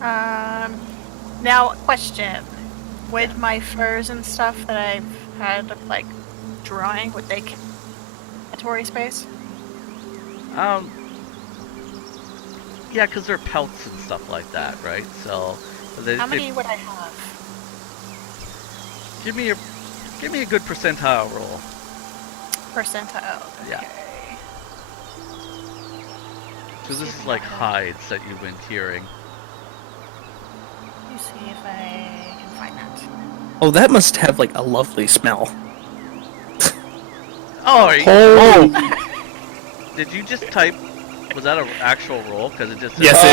Now, question. Would my furs and stuff that I've had, like, drawing, would they count inventory space? Yeah, because they're pelts and stuff like that, right? So, How many would I have? give me a good percentile roll. Percentile. Okay. Yeah. So this is like hides that you've been hearing. Let me see if I can find that. Oh, that must have like a lovely smell. Oh, are you, Oh, did you just type? Was that an actual roll? Because it just said, Yes, it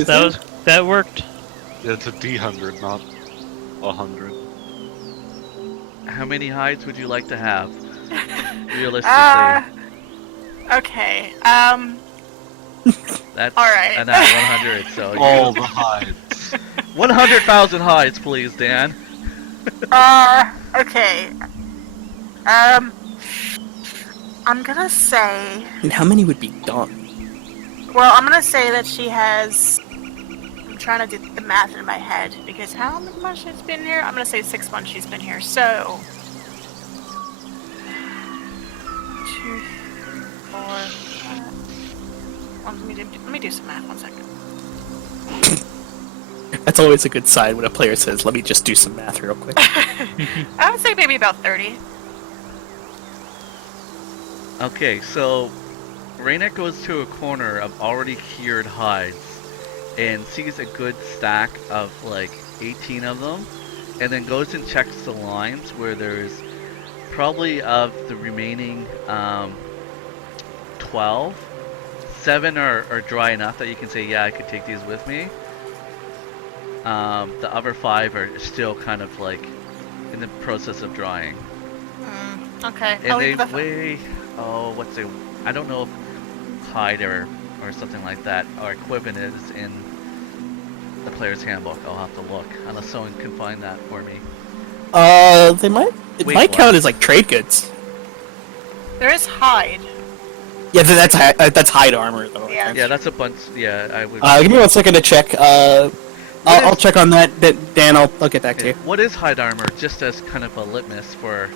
is. No, that worked. Yeah, it's a D100, not 100. How many hides would you like to have? Realistically, Okay. that's all right. and that's 100. So All the hides. 100,000 hides, please, Dan. Okay. I'm gonna say. and how many would be done? Well, I'm gonna say that she has. I'm trying to do the math in my head because how much she's been here? I'm gonna say 6 months she's been here. So 2, 4. Let me do some math. 1 second. That's always a good sign when a player says, "Let me just do some math real quick." I would say maybe about 30. Okay, so Raynek goes to a corner of already cured hides and sees a good stack of like 18 of them, and then goes and checks the lines where there's probably of the remaining 12, 7 are dry enough that you can say, yeah, I could take these with me. The other 5 are still kind of like in the process of drying. Okay. And they weigh, what's it? I don't know if hide or something like that or equivalent is in the player's handbook. I'll have to look, unless someone can find that for me. They might. It Wait, might what? count as like trade goods. There is hide. Yeah, that's hide armor though. Yeah. Okay. Yeah, that's a bunch. Yeah, I would. Give me 1 second to check. I'll check on that. Dan, I'll get back to you. What is hide armor? Just as kind of a litmus for,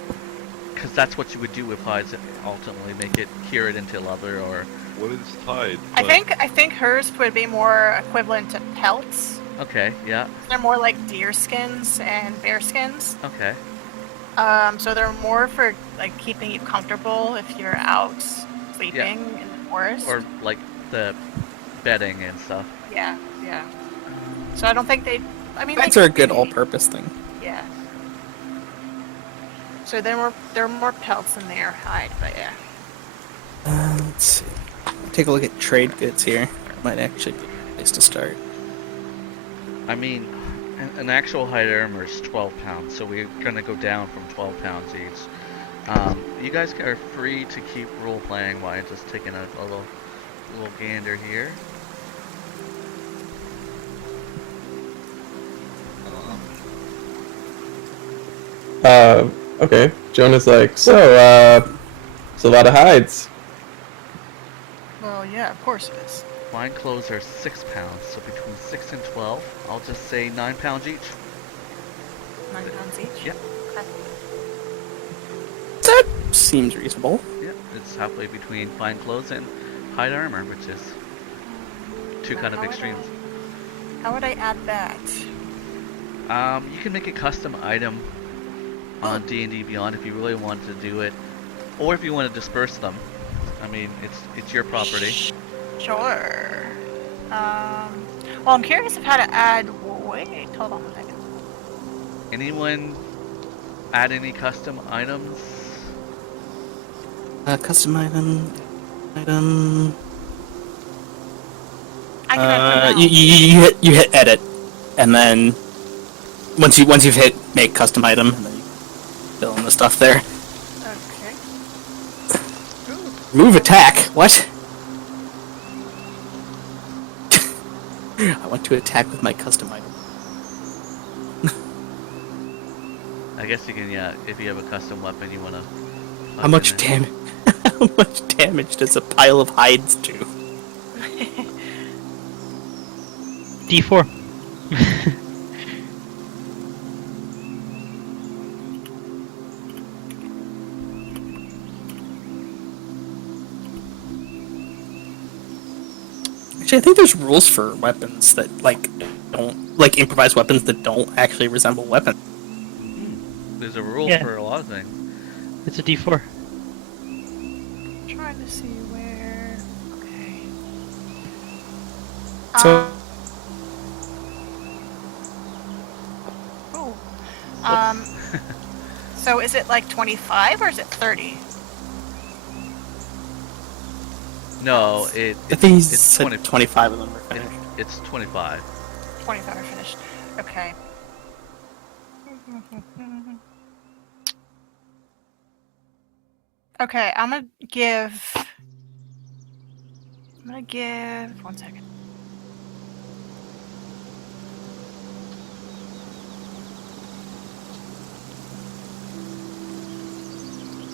because that's what you would do with hides and ultimately make it cure it into leather or. What is hide? I think hers would be more equivalent to pelts. Okay, yeah, They're more like deer skins and bear skins. okay. So they're more for like keeping you comfortable if you're out sleeping in the forest. Or like the bedding and stuff. Yeah. So I don't think they. I mean, That's they a could good be- all-purpose thing. Yeah. So they're more pelts than they are hide, but yeah. Let's see. Take a look at trade goods here. Might actually be a place to start. I mean, an actual hide armor is 12 pounds, so we're gonna go down from 12 pounds each. You guys are free to keep role playing while I'm just taking a little gander here. Okay. Jonah's like, so, it's a lot of hides. Well, yeah, of course it is. Fine clothes are 6 pounds, so between 6 and 12, I'll just say 9 pounds each. 9 pounds each. Yep. Okay. That seems reasonable. Yeah, it's halfway between fine clothes and hide armor, which is two Now, kind of how would extremes. How would I add that? You can make a custom item on D&D Beyond if you really wanted to do it, or if you want to disperse them. I mean, it's your property. Sure. Well, I'm curious of how to add. Wait, hold on a second. Anyone add any custom items? Custom item. I can add them now. You hit edit, and then once you've hit make custom item, and then you fill in the stuff there. Okay. Move attack. What? I want to attack with my custom item. I guess you can, yeah, if you have a custom weapon you want to... How much damage? How much damage does a pile of hides do? D4. Actually, I think there's rules for weapons that don't improvised weapons that don't actually resemble weapons. There's a rule Yeah. for a lot of things. It's a D4. Trying to see where. Okay. So- Oh. So is it like 25 or is it 30? No, I think he's it's said 20 25 of them are finished. it's 25. 25 are finished. Okay. Okay, I'm gonna give 1 second.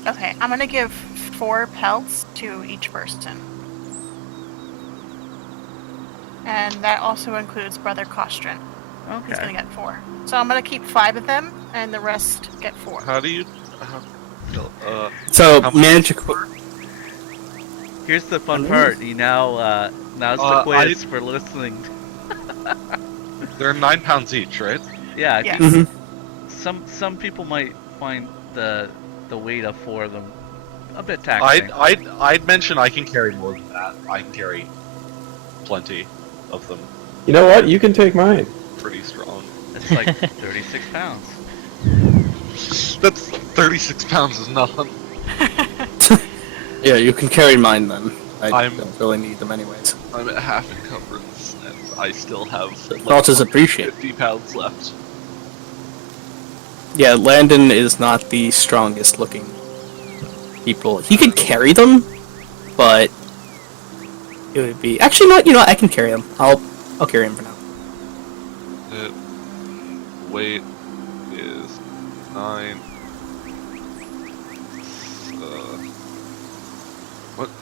Okay, I'm gonna give 4 pelts to each person. And that also includes Brother Kostrin. He's gonna Okay. get 4. So I'm gonna keep 5 of them, and the rest get 4. How do you? So How much- manage a Here's the fun Amazing. part. You now, now's the I- quiz for listening. They're 9 pounds each, right? Yeah, I Yes. think Mhm. some people might find the weight of 4 of them a bit taxing. I'd mention I can carry more than that. I can carry plenty of them. You know what? You can take mine. Pretty strong. It's like 36 pounds. That's 36 pounds is nothing. Yeah, you can carry mine then. I I'm- don't really need them anyways. I'm at half encumbrance, and I still have Thought is appreciated. 50 pounds left. Yeah, Landon is not the strongest looking people. He could carry them, but it would be actually not. You know, I can carry him. I'll carry him for now. Weight is 9.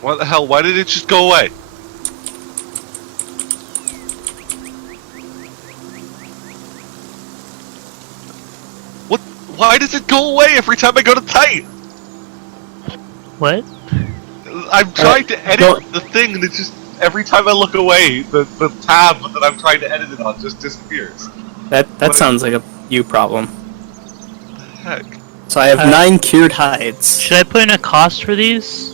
What the hell? Why did it just go away? What? Why does it go away every time I go to type? What? I'm trying to edit don't- the thing, and it just every time I look away, the tab that I'm trying to edit it on just disappears. That What? sounds like a you problem. Heck. So I have 9 cured hides. Should I put in a cost for these?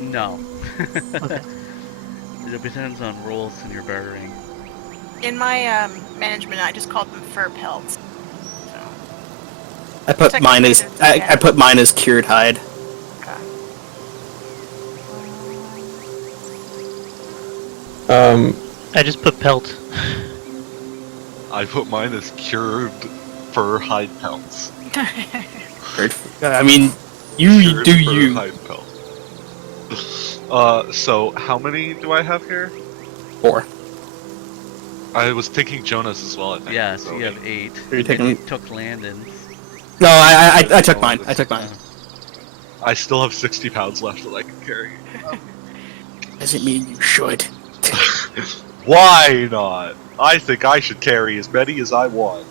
No. Okay. It depends on rolls in your bartering. In my management, I just called them fur pelts. So, I put mine as Technically, I put mine as cured hide. okay. I just put pelt. I put mine as cured fur hide pelts. I mean, you Cured do fur you. hide pelt. So how many do I have here? 4. I was taking Jonah's as well, I think. Yeah, so you have 8. Are you And then taking- you took Landon's. No, I took mine. I took mine. I still have 60 pounds left that I can carry. Doesn't mean you should. Why not? I think I should carry as many as I want.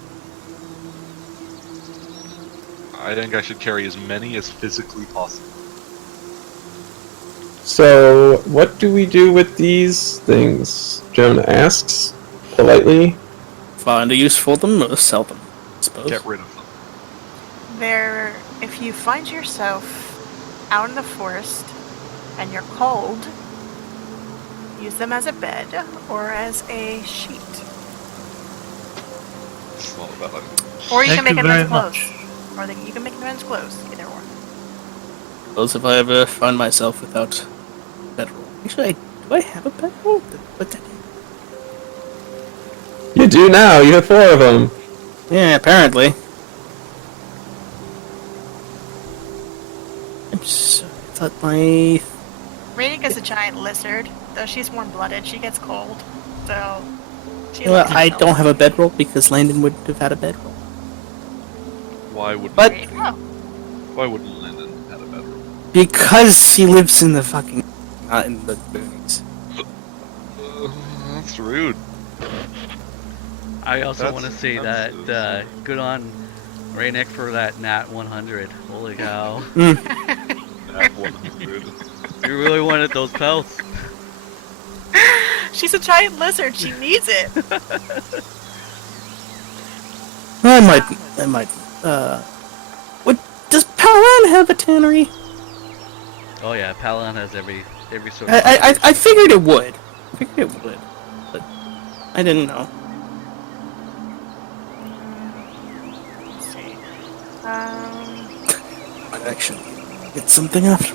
I think I should carry as many as physically possible. So, what do we do with these things? Jonah asks, politely. Find a use for them or sell them, I suppose. Get rid of them. If you find yourself out in the forest and you're cold, use them as a bed or as a sheet. It's not about it. Or you Thank can make you them as very clothes. much. Or you can make them as clothes, either or. Suppose if I ever find myself without bedroll. Actually, do I have a bedroll? What the? You do now, you have 4 of them. Yeah, apparently. I'm sorry, I thought my... Rhaenyk's a giant lizard. Though she's warm-blooded, she gets cold. So, she You know what, likes I herself. don't have a bedroll because Landon wouldn't have had a bedroll. Why wouldn't But- There you go. Why wouldn't Landon have a bedroom? Because he lives in the fucking... not in the boonies. That's rude. I also want to That's- say that's- that good on Raynick for that nat 100. Holy cow. At 100. You really wanted those pelts. She's a giant lizard. She needs it. I might, what, does Palan have a tannery? Oh yeah, Palan has every sort of... I figured it would. But I didn't know. Let's see. Might actually get something after.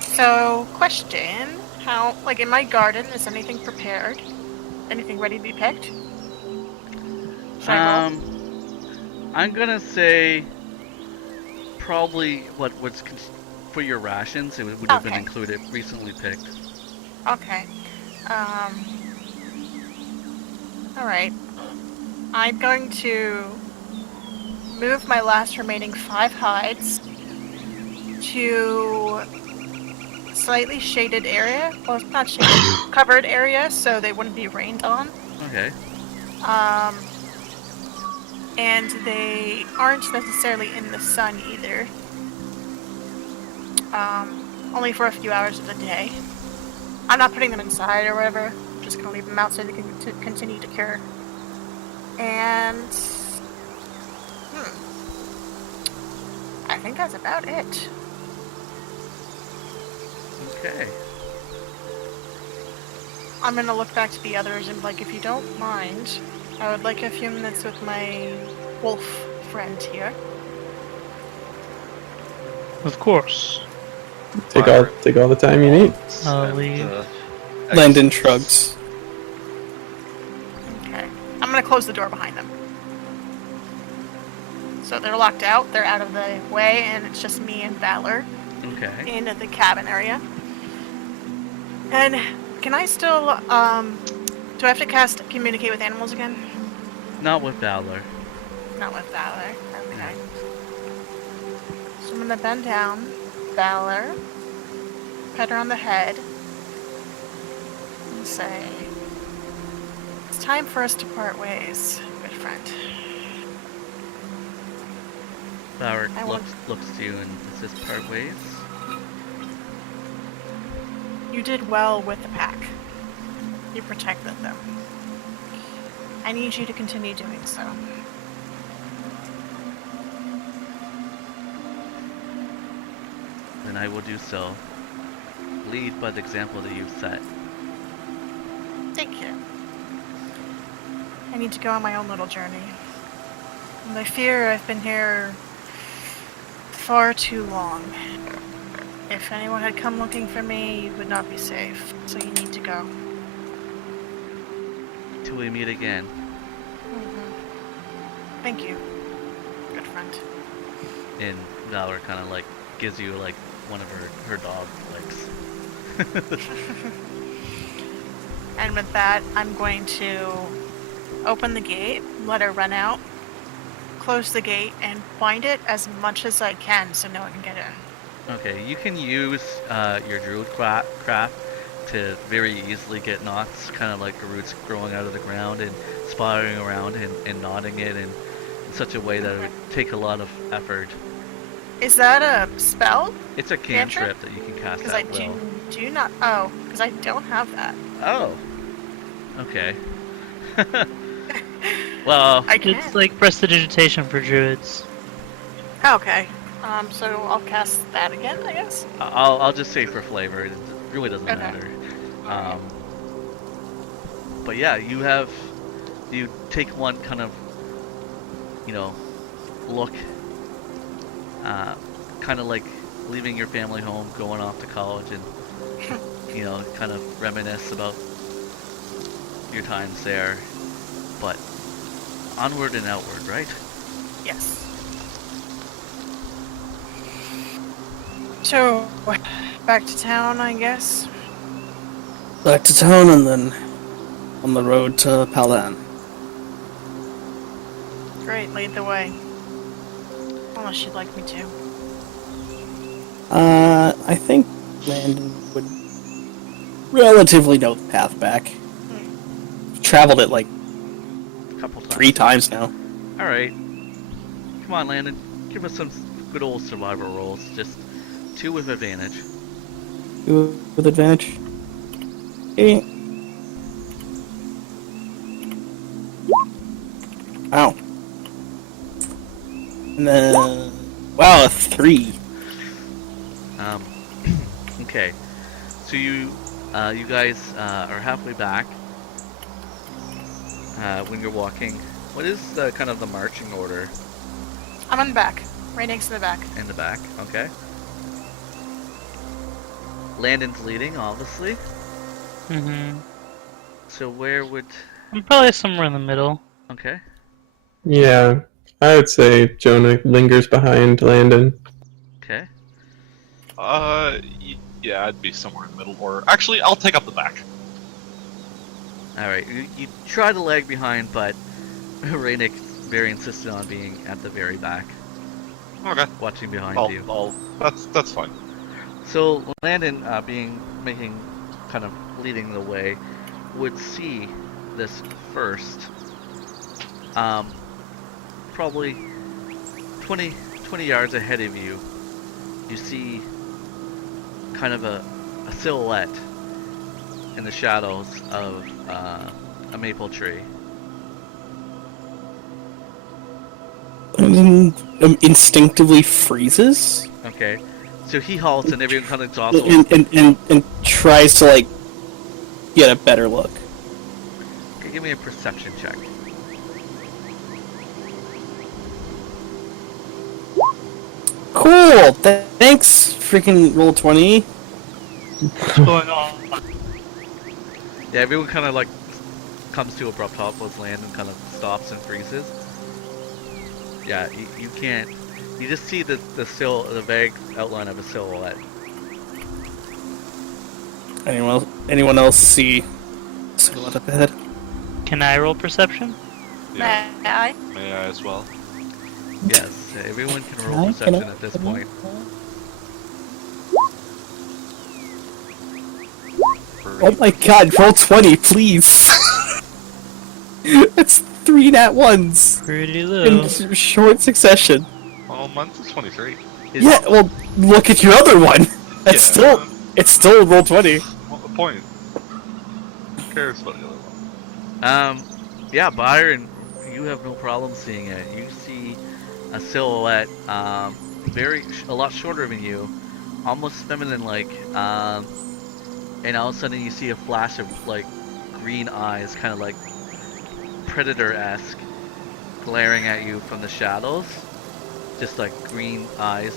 So, question. How, like in my garden, is anything prepared? Anything ready to be picked? Should I roll? I'm gonna say probably what's for your rations. It would have been Okay. included, recently picked. Okay. Alright. I'm going to move my last remaining 5 hides to slightly shaded area. Well, it's not shaded, covered area, so they wouldn't be rained on. Okay. And they aren't necessarily in the sun either. Only for a few hours of the day. I'm not putting them inside or whatever. I'm just gonna leave them out so they can continue to cure. And I think that's about it. Okay. I'm gonna look back to the others and be like, if you don't mind, I would like a few minutes with my wolf friend here. Of course. Take all the time you need. I'll leave. Landon shrugs. Okay. I'm gonna close the door behind them. So they're locked out, they're out of the way, and it's just me and Valor Okay. in the cabin area. And can I still, do I have to cast Communicate with Animals again? Not with Valor. Not with Valor. Okay. So I'm gonna bend down, Valor, pet her on the head, and say, it's time for us to part ways, good friend. Valor I want- looks to you and says, part ways. You did well with the pack. You protected them. I need you to continue doing so. Then I will do so. Lead by the example that you've set. Thank you. I need to go on my own little journey. And I fear I've been here far too long. If anyone had come looking for me, you would not be safe. So you need to go. Till we meet again. Thank you, good friend. And Valor kind of like gives you like one of her dog licks. And with that, I'm going to open the gate, let her run out, close the gate, and bind it as much as I can so no one can get in. Okay, you can use your druid craft to very easily get knots, kind of like the roots growing out of the ground and spiraling around and knotting it in such a way that it would take a lot of effort. Is that a spell? It's a cantrip that you can cast Because I at will. do not. Oh, because I don't have that. Oh. Okay. Well, I can. It's like prestidigitation for druids. Oh, okay. So I'll cast that again, I guess. I'll just say for flavor. It really doesn't Okay. matter. But yeah, you take one kind of, look, kind of like leaving your family home, going off to college, and kind of reminisce about your times there. But onward and outward, right? Yes. So, back to town, I guess. Back to town and then on the road to Palan. Great, lead the way. Unless you'd like me to. I think Landon would relatively know the path back. Traveled it like A couple times. 3 times now. All right. Come on, Landon. Give us some good old survival rolls. Just 2 with advantage. With advantage. Okay. Ow. And then... Wow, a 3. Okay. So you guys are halfway back. When you're walking, what is kind of the marching order I'm in the back. Right next to the back. in the back? Okay. Landon's leading, obviously. Mm-hmm. So where would... I'm probably somewhere in the middle. Okay. Yeah, I would say Jonna lingers behind Landon. Okay. Yeah, I'd be somewhere in the middle, or actually, I'll take up the back. Alright, you try to lag behind, but Raynick's very insistent on being at the very back, Okay. watching behind you. That's fine. So Landon, kind of leading the way, would see this first. Probably 20 yards ahead of you, you see kind of a silhouette in the shadows of a maple tree. Instinctively freezes Okay, so he halts and everyone kind of jostles. and tries to like get a better look. Okay, give me a perception check. Cool. Thanks, freaking roll 20. What's going on? Yeah, everyone kind of like comes to abrupt halt with Landon kind of stops and freezes. Yeah, you can't. You just see the vague outline of a silhouette. Anyone else see silhouette up ahead? Can I roll perception? Yeah. May I? May I as well? Yes, everyone can roll perception at this point. Oh my god, roll 20, please! That's 3 nat ones Pretty low. in short succession. Well, mine's a 23. Yeah, well, look at your other one. It's still roll 20. What's the point? Who cares about the other one? Yeah, Byron, you have no problem seeing it. You see a silhouette, a lot shorter than you, almost feminine-like, and all of a sudden you see a flash of like green eyes, kind of like predator-esque, glaring at you from the shadows, just like green eyes.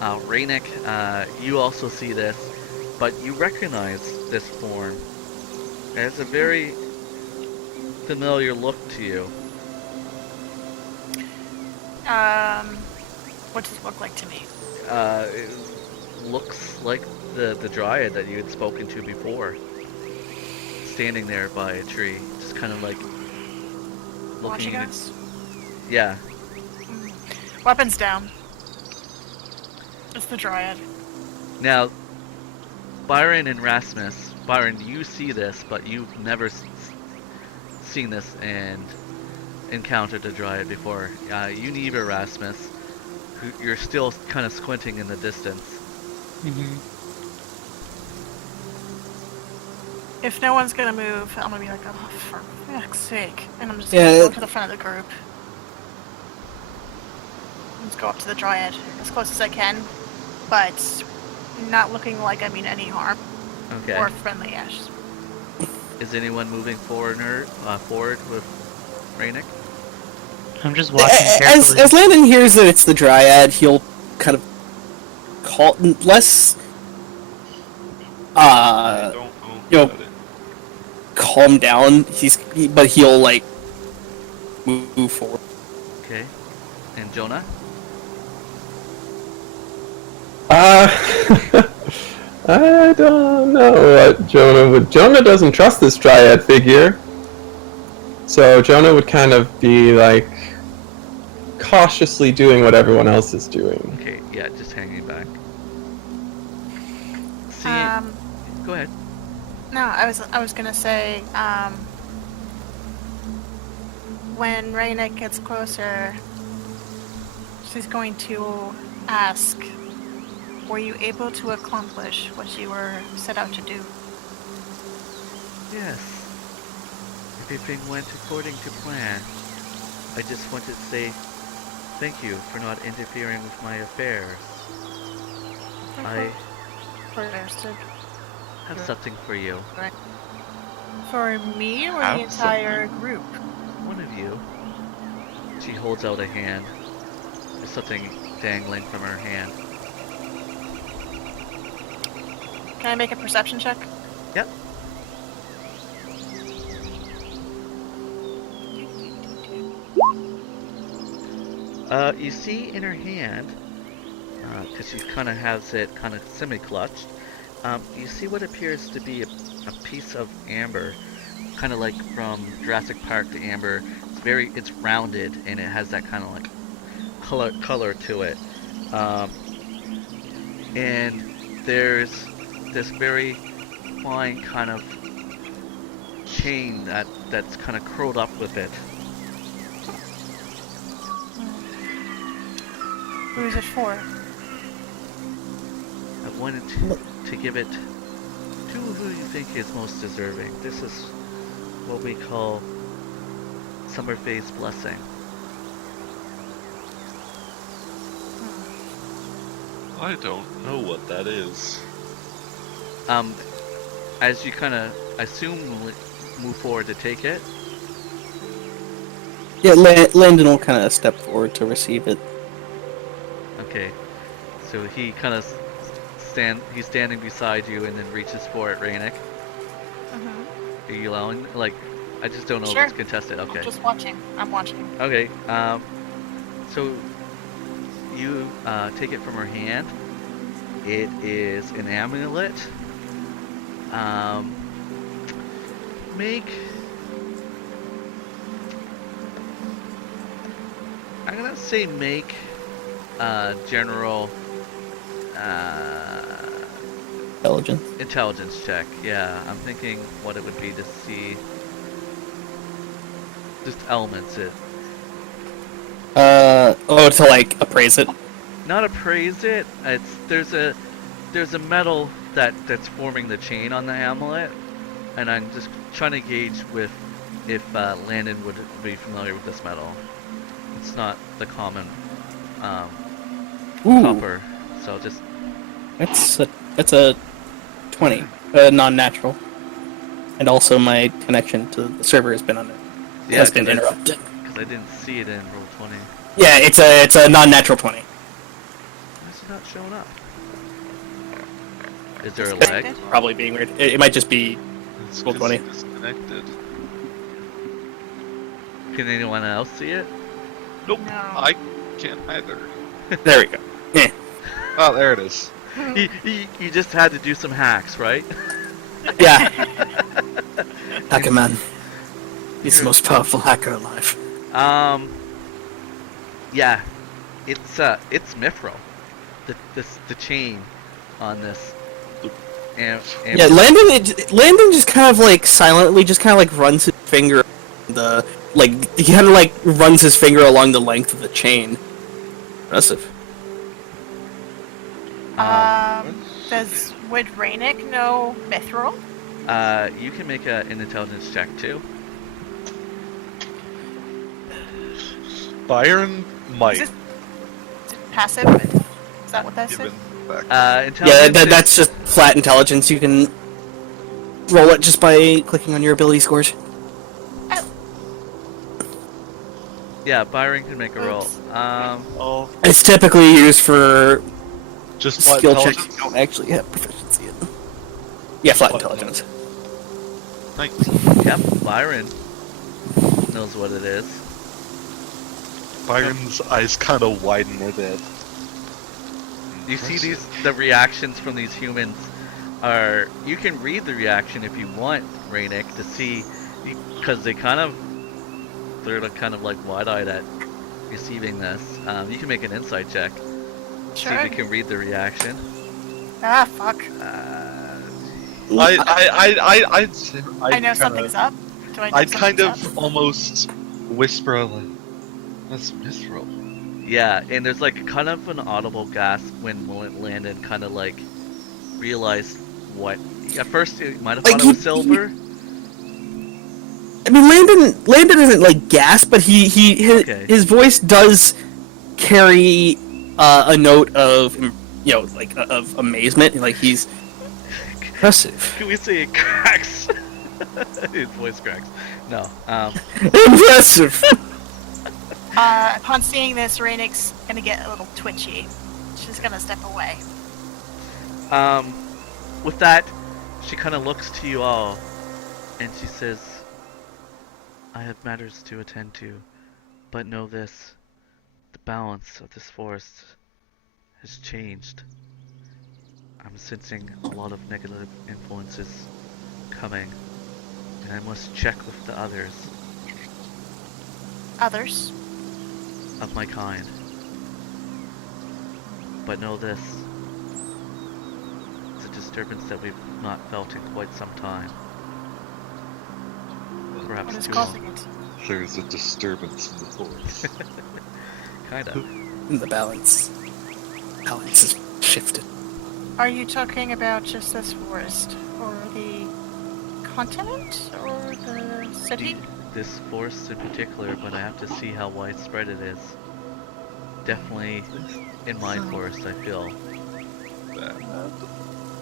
Rainik, you also see this, but you recognize this form. It has a very familiar look to you. What does it look like to me? It looks like the dryad that you had spoken to before, standing there by a tree, just kind of like Watching looking. us? Yeah. Weapons down. It's the Dryad. Now, Byron and Rasmus. Byron, you see this, but you've never seen this and encountered a dryad before. You neither, Rasmus. You're still kind of squinting in the distance. If no one's gonna move, I'm gonna be like, oh, for fuck's sake. And I'm just Yeah. gonna go to the front of the group. Let's go up to the Dryad as close as I can, but not looking like I mean any harm. Okay. Or friendly-ish. Is anyone moving forward with Rainik? I'm just watching As carefully. Landon hears that it's the Dryad, he'll kind of call less I don't know you know, about it. calm down. But he'll like move forward. Okay. And Jonna? I don't know what Jonna would. Jonna doesn't trust this Dryad figure. So Jonna would kind of be like cautiously doing what everyone else is doing. Okay, yeah, just hanging back. See, go ahead. No, I was gonna say, when Rainik gets closer, she's going to ask, were you able to accomplish what you were set out to do? Yes. Everything went according to plan. I just wanted to say thank you for not interfering with my affairs. I Understood. have something for you. For me or the Have entire group? One of you. She holds out a hand. There's something dangling from her hand. Can I make a perception check? Yep. You see in her hand, because she kind of has it kind of semi-clutched, you see what appears to be a piece of amber, kind of like from Jurassic Park to amber. It's rounded and it has that kind of like color to it. And there's this very fine kind of chain that's kind of curled up with it. Who is it for? I wanted to give it to who you think is most deserving. This is what we call Summerfae's blessing. I don't know what that is. As you kind of assume move forward to take it. Yeah, Landon will kind of step forward to receive it. Okay, so he kind of he's standing beside you and then reaches for it, Rainik. Mm-hmm. Are you allowing, like, I just don't know Sure. if it's contested. Okay. I'm just watching. I'm watching. Okay, so you take it from her hand. It is an amulet. I'm gonna say make general Intelligence. check. Yeah, I'm thinking what it would be to see just elements. To like appraise it. Not appraise it. It's there's a metal that's forming the chain on the amulet, and I'm just trying to gauge with if Landon would be familiar with this metal. It's not the common Ooh, copper, so just that's a 20, non-natural, and also my connection to the server has been has been interrupted. because I didn't see it in roll 20. Yeah, it's a non-natural 20. Why is it not showing up? Is there a lag? Disconnected? Probably being weird. It might just be It's Roll 20. disconnected. Can anyone else see it? Nope, No. I can't either. there we go. Yeah. Oh, there it is. You just had to do some hacks, right? Yeah. Hacker man. He's the most powerful hacker alive. Yeah, it's mithril. The chain on this. Yeah, Landon just kind of like silently just kind of like runs his finger he kind of like runs his finger along the length of the chain. Impressive. Would Rainik know Mithril? You can make an intelligence check too. Byron might. Is it passive? Is that what that Given said? the fact. Yeah, Intelligence. that's just flat intelligence. You can roll it just by clicking on your ability scores. Yeah, Byron can make a roll. Oops. Oh, It's typically used for just flat skill checks intelligence? you don't actually have proficiency in. Yeah, flat intelligence. Thanks. Yep, Byron knows what it is. Byron's eyes kind of widen a bit. You see the reactions from these humans are. You can read the reaction if you want, Rainik, to see, because they're kind of like wide-eyed at receiving this. You can make an insight check. See Sure. if you can read the reaction. Ah, fuck. I know something's up. Do I know I'd kind something's of up? almost whisper like, "That's mithril." Yeah, and there's like kind of an audible gasp when Landon kind of like realized what. At first, it might have Like, thought it was silver. I mean, Landon doesn't like gasp, but Okay. his voice does carry a note of of amazement. Like he's impressive. Can we say it cracks? His voice cracks. No. Impressive. Upon seeing this, Rainik's gonna get a little twitchy. She's gonna step away. With that, she kind of looks to you all, and she says, "I have matters to attend to, but know this: the balance of this forest has changed. I'm sensing a lot of negative influences coming, and I must check with the others Others? of my kind. But know this: it's a disturbance that we've not felt in quite some time. Perhaps What is too long. causing it? There's a disturbance in the forest. Kinda. The balance is shifted. Are you talking about just this forest, or the continent, or the city? This forest in particular, but I have to see how widespread it is. Definitely in my forest, I feel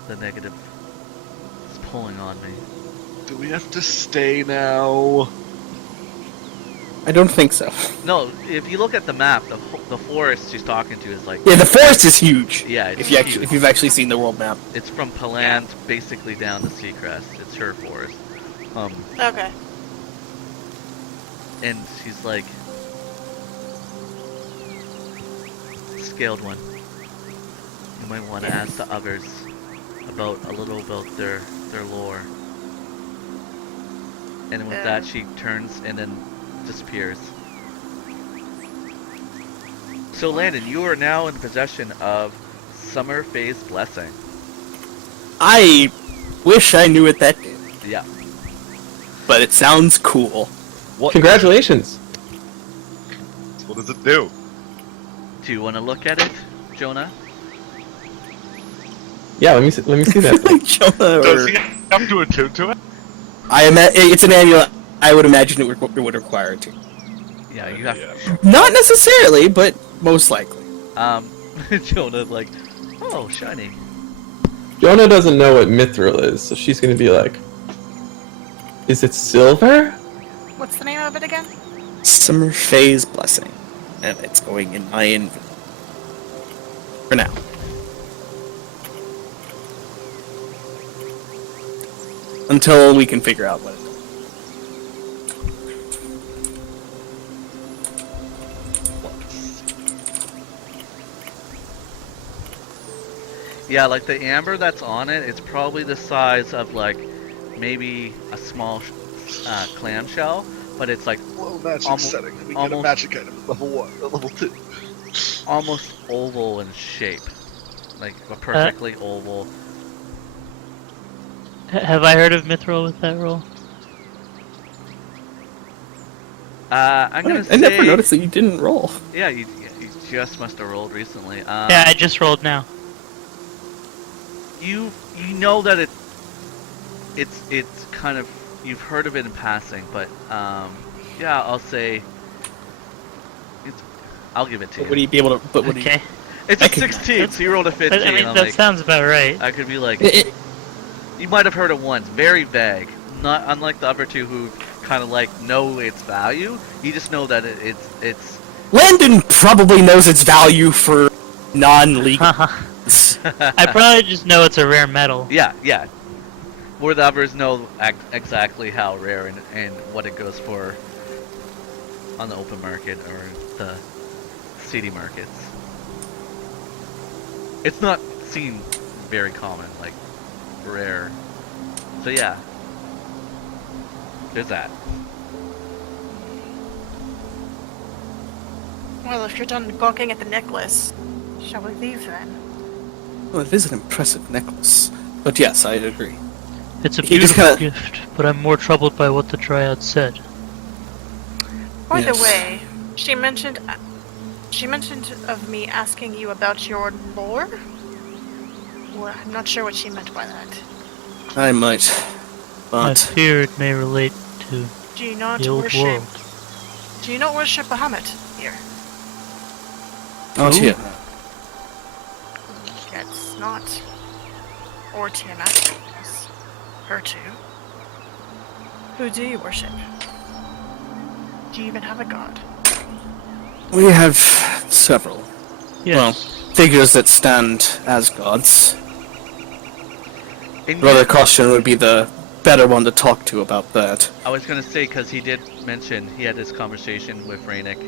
the negative is pulling on me. Do we have to stay now? I don't think so. No, if you look at the map, the forest she's talking to is like... Yeah, the forest is huge. Yeah, it's If you've actually seen the world map. It's from Paland basically down to Seacrest. It's her forest. Okay. And she's like... Scaled one. You might want to ask the others about a little about their lore. And with that, she turns and then disappears. So Landon, you are now in possession of Summer Phase Blessing. I wish I knew what that did, Yeah. but it sounds cool. What? Congratulations. What does it do? Do you want to look at it, Jonna? Yeah, let me see that. Like Jonna Does or... he have to attune to it? It's an annual. I would imagine it would require it to. Yeah, you have. Yeah. Not necessarily, but most likely. Jonah like, oh, shiny. Jonna doesn't know what mithril is, so she's gonna be like, is it silver? What's the name of it again? Summer Phase Blessing, and it's going in my inventory for now. Until we can figure out what it is. Yeah, like the amber that's on it, it's probably the size of like maybe a small clamshell, but it's like Low magic Almo- setting. We get a almost- magic item at level 1, at level 2. almost oval in shape, like a perfectly oval. Have I heard of Mithril with that roll? I'm gonna say. I never noticed that you didn't roll. Yeah, you just must have rolled recently. Yeah, I just rolled now. You know that it's kind of, you've heard of it in passing, but yeah, I'll say I'll give it to you. Would he be able to? But would Okay. It's I a could- 16, so you rolled a 15. I mean, I'm that like, sounds about right. I could be like, he? you might have heard it once, very vague. Not unlike the other two who kind of like know its value. You just know that it's. Landon probably knows its value for non-legal. I probably just know it's a rare metal. Yeah. Where the others know exactly how rare and what it goes for on the open market or the city markets. It's not seen very common, like rare. So yeah, there's that. Well, if you're done gawking at the necklace, shall we leave then? Well, it is an impressive necklace. But yes, I agree. It's a He just beautiful kinda- gift, but I'm more troubled by what the Dryad said. By the Yes. way, she mentioned of me asking you about your lore. Well, I'm not sure what she meant by that. I might. I But fear it may relate to Do you not the old worship? world. Do you not worship Bahamut here? not Who? yet. It's not. Or Tiamat. Yes. Her too. Who do you worship? Do you even have a god? We have several. Yes. Figures that stand as gods. And Brother Caution would be the better one to talk to about that. I was gonna say because he did mention he had this conversation with Rainik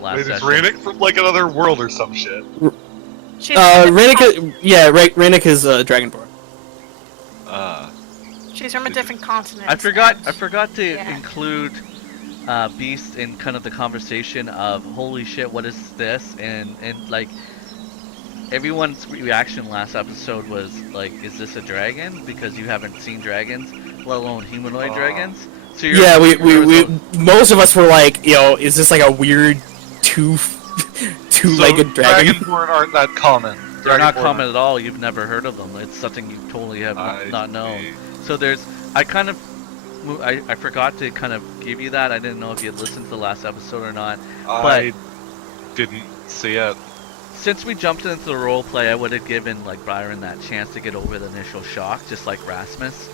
last Wait, is session. Rainik from like another world or some shit? She's Rainik, Rainik is Dragonborn. She's from a different continent. I forgot and- to yeah. include Beast in kind of the conversation of holy shit, what is this? And like everyone's reaction last episode was like, is this a dragon? Because you haven't seen dragons, let alone humanoid dragons. So you're, Yeah, we most of us were like, is this like a weird two-legged dragon? Dragonborn aren't that common. they're not Dragonborn common at all. You've never heard of them. It's something you totally have I not known. see. So there's, I forgot to kind of give you that. I didn't know if you had listened to the last episode or not. I didn't see it. Since we jumped into the role play, I would have given like Byron that chance to get over the initial shock, just like Rasmus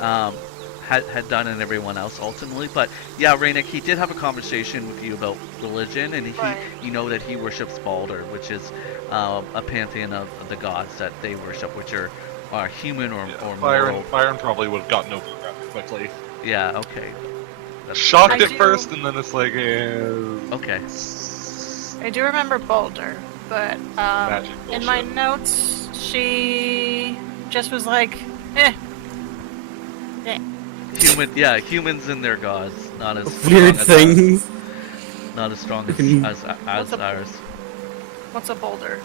had done, and everyone else ultimately. But yeah, Rainik, he did have a conversation with you about religion, and Right. you know that he worships Balder, which is a pantheon of the gods that they worship, which are human or moral. Byron probably would have gotten over it rather quickly. Yeah. Okay. That's Shocked I at do- first, and then it's like, okay. I do remember Boulder, but Magic in my bullshit. notes, she just was like, eh. Humans and their gods, not as Weird strong as thing. ours. Not as strong as What's a- ours. What's a boulder?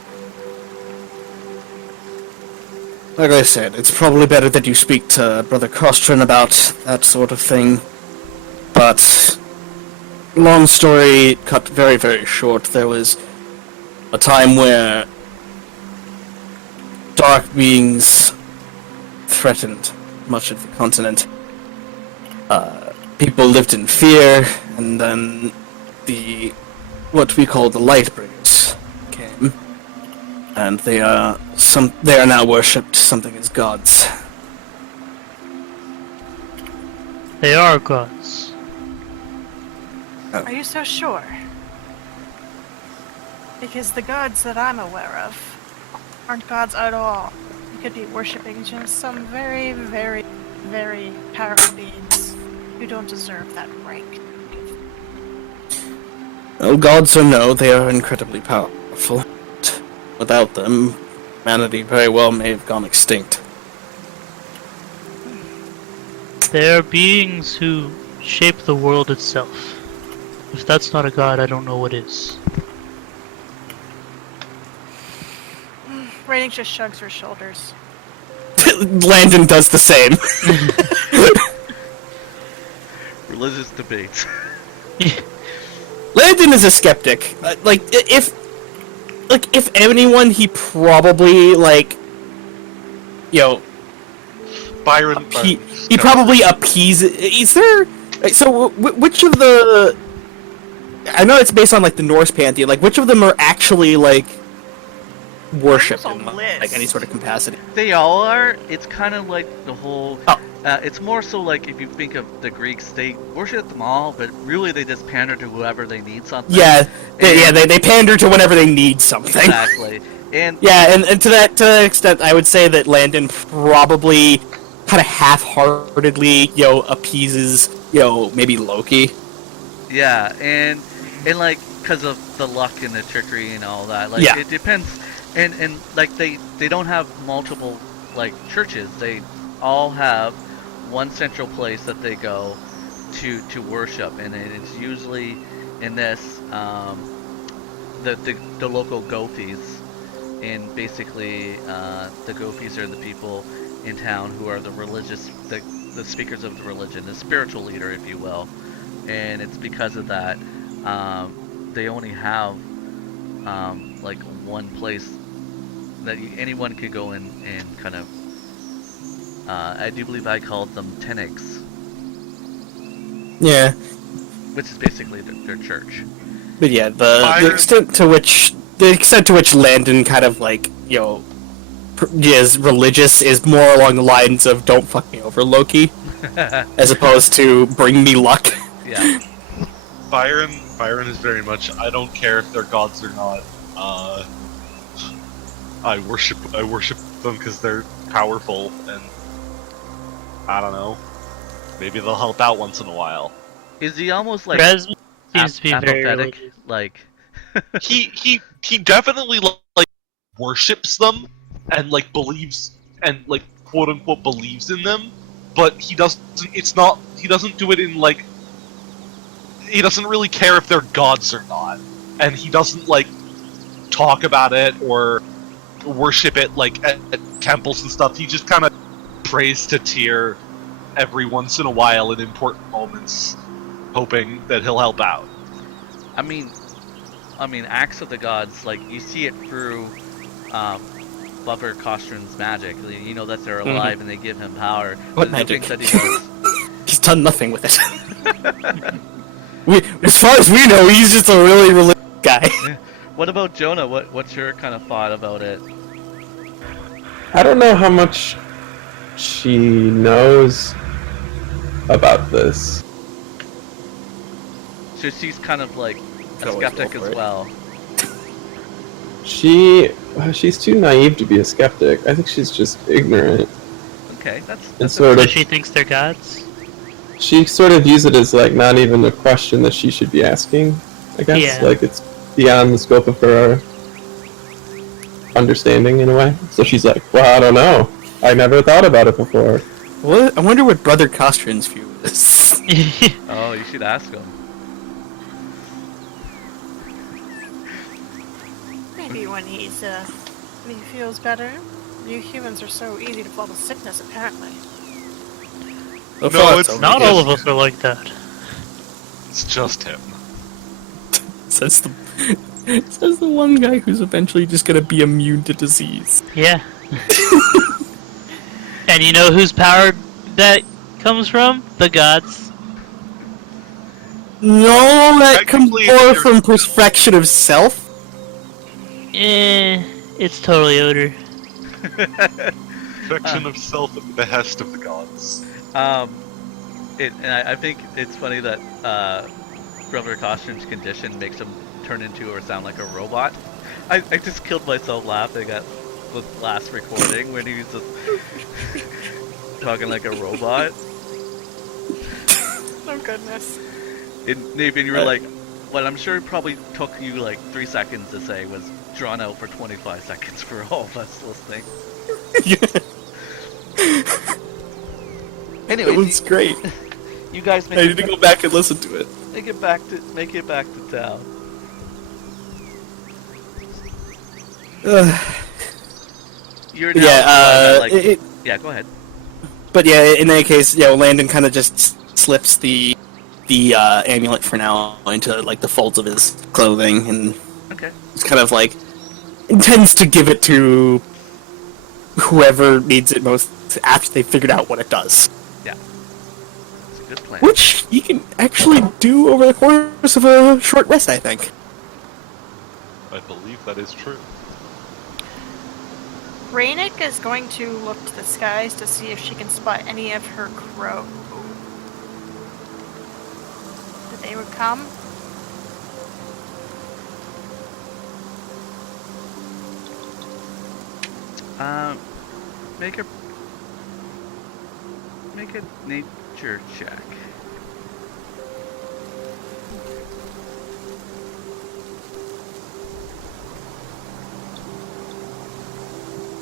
Like I said, it's probably better that you speak to Brother Costrin about that sort of thing. But, long story cut very, very short, there was a time where dark beings threatened much of the continent. People lived in fear, and then what we call the Lightbringers came. And they are now worshipped something as gods. They are gods. Are you so sure? Because the gods that I'm aware of aren't gods at all. You could be worshipping just some very, very, very powerful beings who don't deserve that rank. Well, gods or no, they are incredibly powerful. Without them, humanity very well may have gone extinct. They are beings who shape the world itself. If that's not a god, I don't know what is. Rating just shrugs her shoulders. Landon does the same. Religious debates. Landon is a skeptic. If anyone, he probably Byron. he probably appeases. Is there? So which of the? I know it's based on the Norse pantheon. Which of them are actually worshipped There's in a list. any sort of capacity? They all are. It's kind of like the whole. Oh. It's more so if you think of the Greek state, worship them all, but really they just pander to whoever they need something. Yeah, they pander to whenever they need something. Exactly. And Yeah, and to that extent, I would say that Landon probably kind of half-heartedly, appeases, maybe Loki. yeah, and because of the luck and the trickery and all that, Yeah. it depends. And they don't have multiple churches. They all have one central place that they go to worship, and it's usually in this the local Gopis, and basically the Gopis are the people in town who are the religious, the speakers of the religion, the spiritual leader, if you will. And it's because of that they only have one place that anyone could go in and kind of I do believe I called them Tenigs, Yeah, which is basically their church. but yeah, the extent to which Landon kind of is religious is more along the lines of "Don't fuck me over, Loki," as opposed to "Bring me luck." Yeah. Byron is very much. I don't care if they're gods or not. I worship them because they're powerful, and I don't know. Maybe they'll help out once in a while. Is he almost Rasmus seems to be very apathetic? religious. He definitely worships them and believes and quote unquote believes in them, but he doesn't. It's not. He doesn't do it in He doesn't really care if they're gods or not, and he doesn't talk about it or worship it at temples and stuff. He just kind of prays to Tyr every once in a while in important moments, hoping that he'll help out. I mean, acts of the gods, you see it through Buffer Costrin's magic. You know that they're alive and they give him power. What What do you magic? think that he does? He's done nothing with it. As far as we know, he's just a really religious guy. What about Jonna? What's your kind of thought about it? I don't know how much she knows about this. So she's kind of like a Always skeptic go for as it. well. She's too naive to be a skeptic. I think she's just ignorant. Okay, And that's sort So of, she thinks they're gods? she sort of views it as like not even a question that she should be asking. I guess Yeah. like it's beyond the scope of her understanding in a way. So she's like, well, I don't know. I never thought about it before. What? I wonder what Brother Costrin's view is. Oh, you should ask him. Maybe when he feels better. You humans are so easy to fall to sickness, apparently. No, it's Not all of us are like that. It's just him. Says the one guy who's eventually just gonna be immune to disease. Yeah. And you know whose power that comes from? The gods. No, that comes Technically, more you're- from perfection of self. It's totally odor. Perfection of self at the behest of the gods. And I think it's funny that Brother Costume's condition makes him turn into or sound like a robot. I just killed myself laughing at the last recording when he was just talking like a robot. Oh goodness. And Nathan, you were like, what I'm sure it probably took you like 3 seconds to say was drawn out for 25 seconds for all of us listening. Anyway, It was great. you guys I need to go back and listen to it. make it back to town. You're now Yeah, yeah, go ahead. but yeah, in any case, yeah, Landon kind of just slips the amulet for now into like the folds of his clothing, and Okay. it's kind of like intends to give it to whoever needs it most after they figured out what it does, Yeah. It's a good plan. which he can actually do over the course of a short rest, I think. I believe that is true. Rainick is going to look to the skies to see if she can spot any of her crow. That they would come. Make a nature check.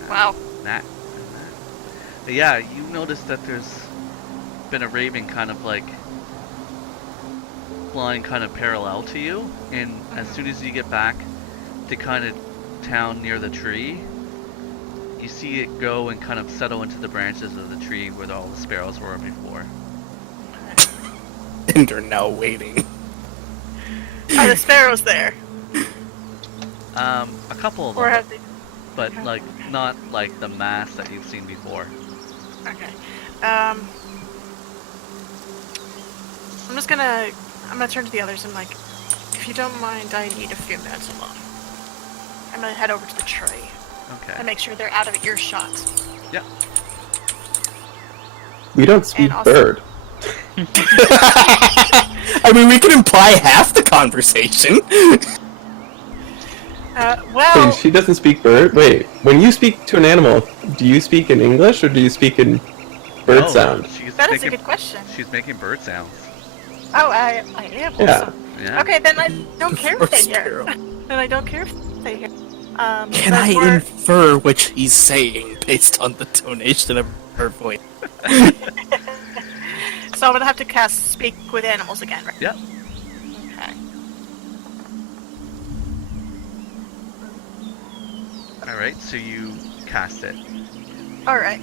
Wow. That. But yeah, you notice that there's been a raven kind of like flying kind of parallel to you, and as soon as you get back to kind of town near the tree, you see it go and kind of settle into the branches of the tree where all the sparrows were before. And they're now waiting. Are the sparrows there? A couple of Or them, have they... but like not like the mass that you've seen before. Okay. I'm gonna turn to the others and like, if you don't mind, I need a few minutes alone. I'm gonna head over to the tree Okay. and make sure they're out of earshot. Yep. We don't speak also- bird. I mean, we can imply half the conversation. Well, Wait, she doesn't speak bird? Wait, when you speak to an animal, do you speak in English or do you speak in bird Oh, sound? She's that is a making, good question. She's making bird sounds. Oh, I am. Yeah. Also. Yeah. Okay, then I don't care if they hear. Sparrow. Then I don't care if they hear. Can that's I more- infer which he's saying based on the tonation of her voice? So I'm gonna have to cast Speak with Animals again, right? Yep. Okay. Alright, so you cast it. Alright.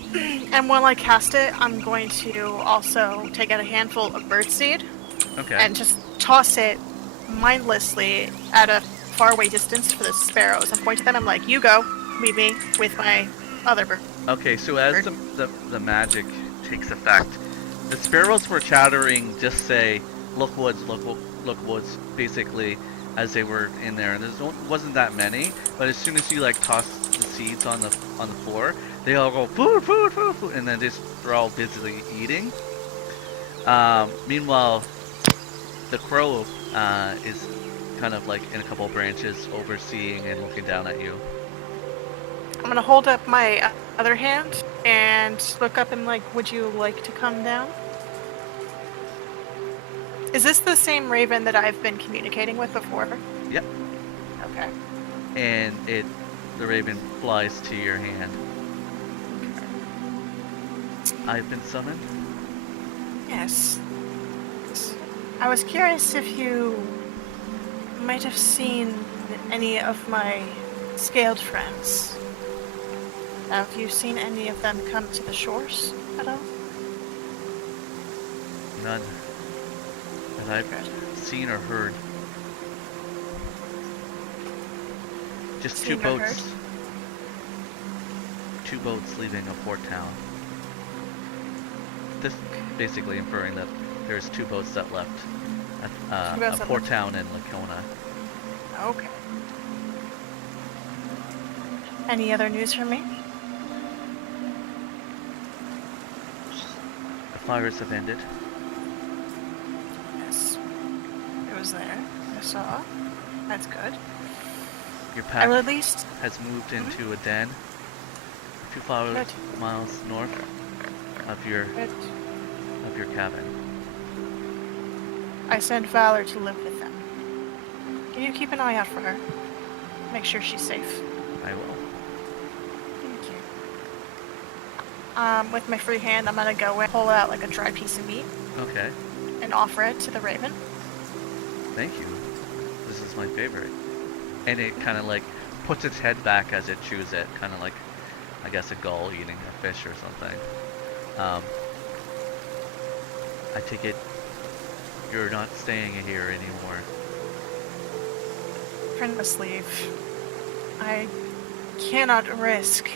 And while I cast it, I'm going to also take out a handful of birdseed Okay. and just toss it mindlessly at a faraway distance for the sparrows. I'm pointing at them, I'm like, you go. meet me with my other bird. Okay, so as the magic takes effect, the sparrows were chattering, just say, look woods, look woods, basically, as they were in there. And there wasn't that many, but as soon as you like toss the seeds on the floor, they all go food, food, food, food, and then they're all busily eating. Meanwhile, the crow is kind of like in a couple branches, overseeing and looking down at you. I'm gonna hold up my other hand and look up and like, would you like to come down? Is this the same raven that I've been communicating with before? Yep. Okay. And the raven flies to your hand. I've been summoned. Yes. I was curious if you might have seen any of my scaled friends. Have you seen any of them come to the shores at all? None that I've seen or heard. Just Seen two or boats. heard? Two boats leaving a port town. This basically inferring that there's two boats that left Two boats a that port left. town in Laikona. Okay. Any other news for me? The fires have ended. Yes. It was there. I saw. That's good. Your I pack will at least. has moved into a den 2 miles north of your cabin. I sent Valor to live with them. Can you keep an eye out for her? Make sure she's safe. I will. Thank you. With my free hand, I'm gonna go and pull out like a dry piece of meat Okay. and offer it to the raven. Thank you. This is my favorite. And it kind of like puts its head back as it chews it, kind of like, I guess, a gull eating a fish or something. I take it you're not staying here anymore. Friendless leave. I cannot risk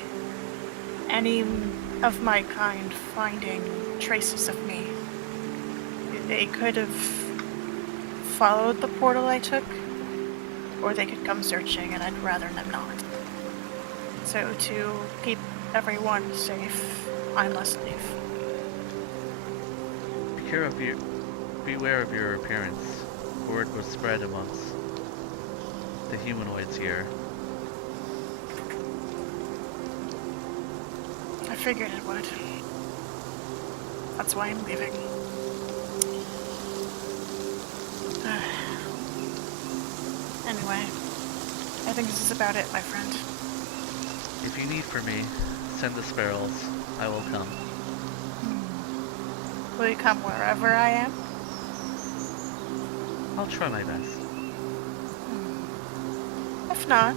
any of my kind finding traces of me. They could have followed the portal I took, or they could come searching, and I'd rather them not. So to keep everyone safe, I must leave. Beware of your appearance. Word was spread amongst the humanoids here. I figured it would. That's why I'm leaving. Anyway, I think this is about it, my friend. If you need for me, send the sparrows. I will come. Will you come wherever I am? I'll try my best. If not,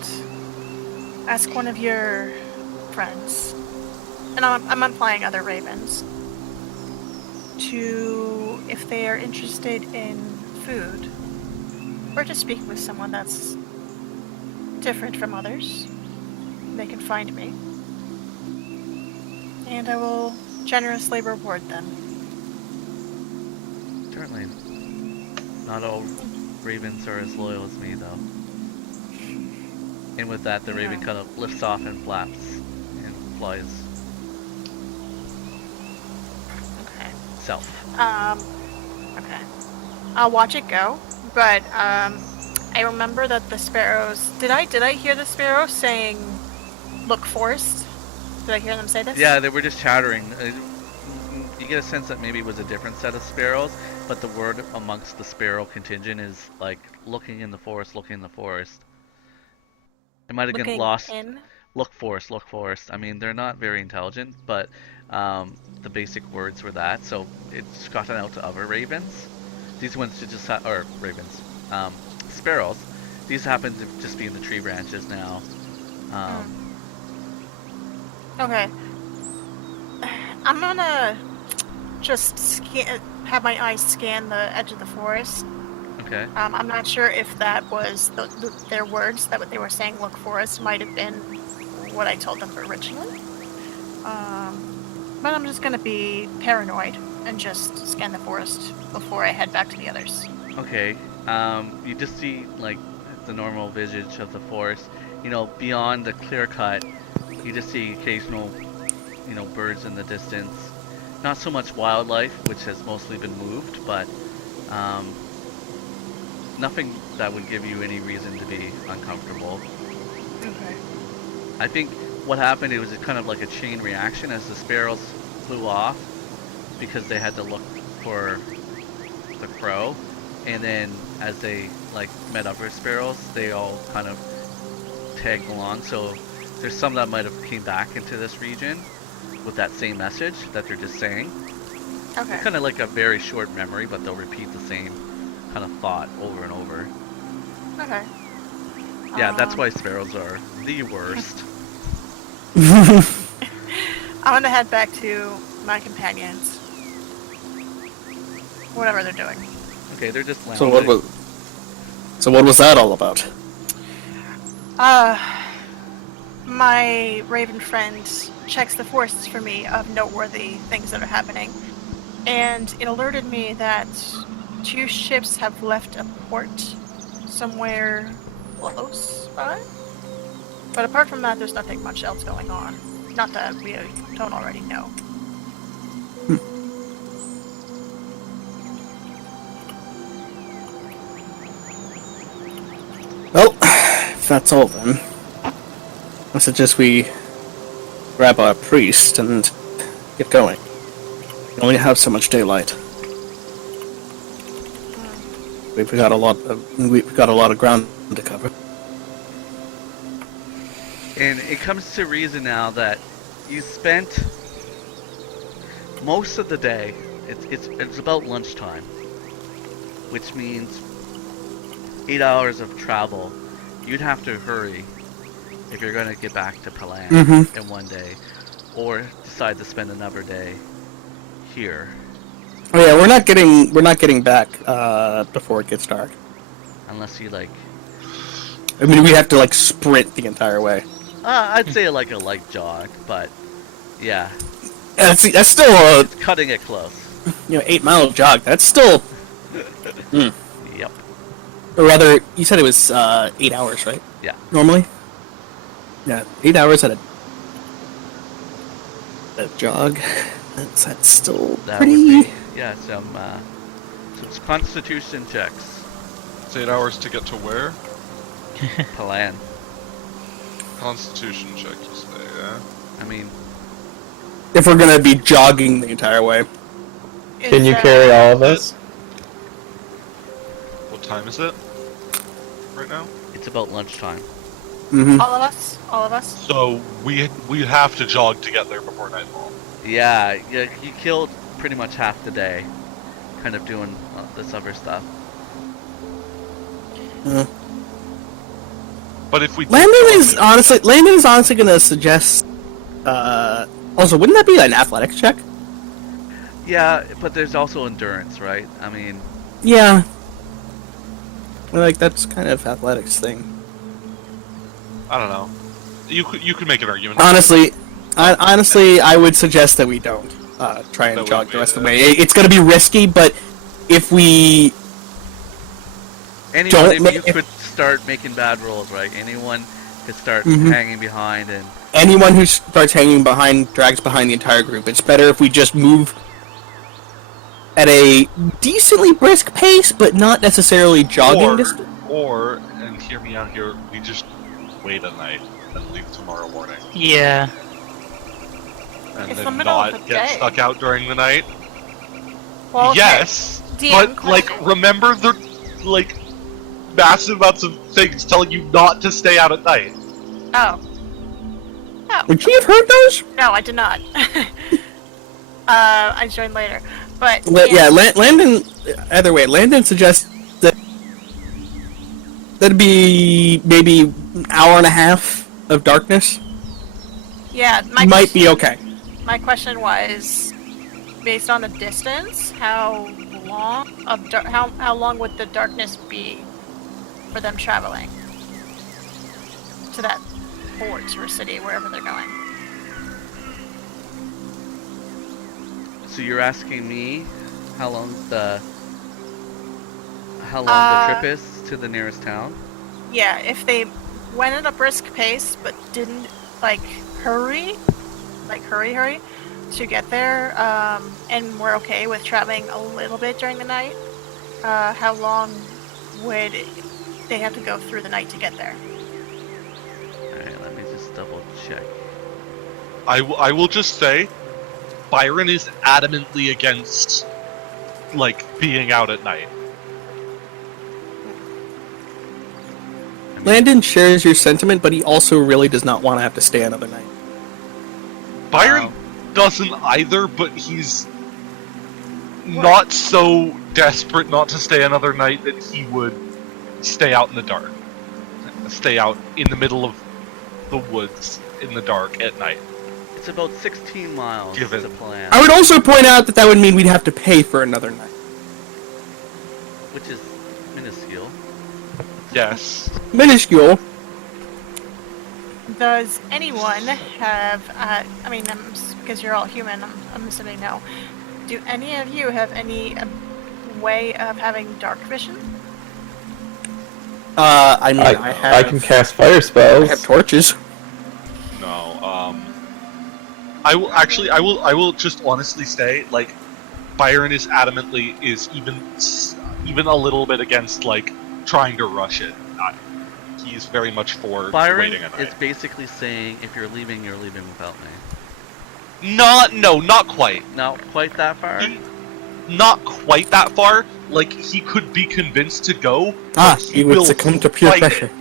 ask one of your friends, and I'm implying other ravens, to if they are interested in food, or to speak with someone that's different from others. They can find me, and I will generously reward them. Certainly. Not all ravens are as loyal as me, though. And with that, the raven kind of lifts off and flaps and flies Okay. south. Okay. I'll watch it go, but I remember that the sparrows. Did I hear the sparrow saying, "Look, forest"? Did I hear them say this? Yeah, they were just chattering. You get a sense that maybe it was a different set of sparrows, but the word amongst the sparrow contingent is like looking in the forest, looking in the forest. It might have been Looking lost. in. Look forest, look forest. I mean, they're not very intelligent, but the basic words were that. So it's gotten out to other ravens. These ones should just or ravens, sparrows. These happen to just be in the tree branches now. Okay. I'm gonna just have my eyes scan the edge of the forest. Okay. I'm not sure if that was their words, that what they were saying, "Look, forest," might have been what I told them originally. But I'm just gonna be paranoid and just scan the forest before I head back to the others. Okay. You just see like the normal visage of the forest. You know, beyond the clear cut, you just see occasional, birds in the distance. Not so much wildlife, which has mostly been moved, but nothing that would give you any reason to be uncomfortable. Okay. I think what happened, it was kind of like a chain reaction as the sparrows flew off because they had to look for the crow, and then as they met other sparrows, they all kind of tagged along. So there's some that might have came back into this region with that same message that they're just saying. Okay. Kind of like a very short memory, but they'll repeat the same kind of thought over and over. Okay. Yeah, that's why sparrows are the worst. I'm gonna head back to my companions. Whatever they're doing. Okay, they're just So lounging. what was that all about? My raven friend checks the forests for me of noteworthy things that are happening. And it alerted me that 2 ships have left a port somewhere close by. But apart from that, there's nothing much else going on. Not that we don't already know. Well, if that's all then, I suggest we grab our priest and get going. We only have so much daylight. We've got a lot of ground to cover. And it comes to reason now that you spent most of the day. It's about lunchtime, which means 8 hours of travel. You'd have to hurry if you're going to get back to Palan in one day, or decide to spend another day here. Oh yeah, we're not getting back before it gets dark. Unless you I mean, we have to sprint the entire way. I'd say like a light jog, but yeah, That's still a cutting it close. 8-mile jog. That's still. Yep. Or rather, you said it was 8 hours, right? Yeah. Normally. Yeah, 8 hours at a jog. That's still That pretty. would be, yeah, some constitution checks. It's 8 hours to get to where? Palan. Constitution check, you say, yeah? I mean, If we're gonna be jogging the entire way. Can you carry all of us? What time is it? Right now? it's about lunchtime. Mm-hmm. All of us? All of us? So we have to jog to get there before nightfall. Yeah, you killed pretty much half the day, kind of doing this other stuff. But if we Landon is honestly gonna suggest. Also, wouldn't that be an athletics check? Yeah, but there's also endurance, right? I mean, Yeah. That's kind of athletics thing. I don't know. You could make an argument. Honestly, I would suggest that we don't try and That jog would the be rest of the way. It's going to be risky, but if we anyone, Don't you could start making bad rolls, right? Anyone could start Mhm. hanging behind, and anyone who starts hanging behind drags behind the entire group. It's better if we just move at a decently brisk pace, but not necessarily jogging distance. Or, and hear me out here, we just wait a night and leave tomorrow morning. Yeah. And It's the then middle of not the get day. stuck out during the night. Well, okay. Yes, DM but question. remember the massive amounts of things telling you not to stay out at night. Oh. Would you have heard those? No, I did not. I joined later. But Landon. Either way, Landon suggests that that'd be maybe an hour and a half of darkness. Yeah, Might be okay. My question was, based on the distance, how long would the darkness be for them traveling to that port or city, wherever they're going. So you're asking me how long the trip is to the nearest town? Yeah, if they went at a brisk pace but didn't hurry to get there, and we're okay with traveling a little bit during the night, how long would they have to go through the night to get there? Alright, let me just double check. I will just say, Byron is adamantly against being out at night. I mean, Landon shares your sentiment, but he also really does not want to have to stay another night. Byron doesn't either, but he's not so desperate not to stay another night that he would stay out in the dark. Stay out in the middle of the woods in the dark at night. it's about 16 miles Given. to plan, I would also point out that would mean we'd have to pay for another night. which is minuscule. Yes. Minuscule. Does anyone have, because you're all human, I'm assuming no. Do any of you have any way of having dark vision? I mean, I have. I can cast fire spells. I have torches. No. I will just honestly say, Byron is even a little bit against trying to rush it. He's very much for Byron waiting a night. is basically saying, if you're leaving without me. Not quite. Not quite that far? Not quite that far. He could be convinced to go. He would succumb to peer fight pressure.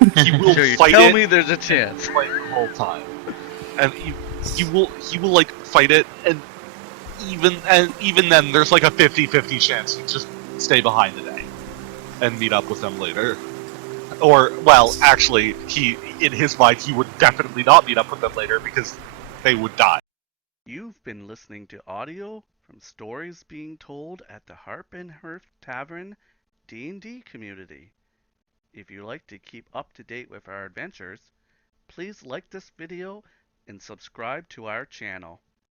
it. He will So you fight tell it me there's a chance. the whole time, and he will fight it, and even then, there's a 50-50 chance he'd just stay behind today and meet up with them later. Or, well, actually, in his mind, he would definitely not meet up with them later because they would die. You've been listening to audio from stories being told at the Harp and Hearth Tavern D&D community. If you like to keep up to date with our adventures, please like this video and subscribe to our channel.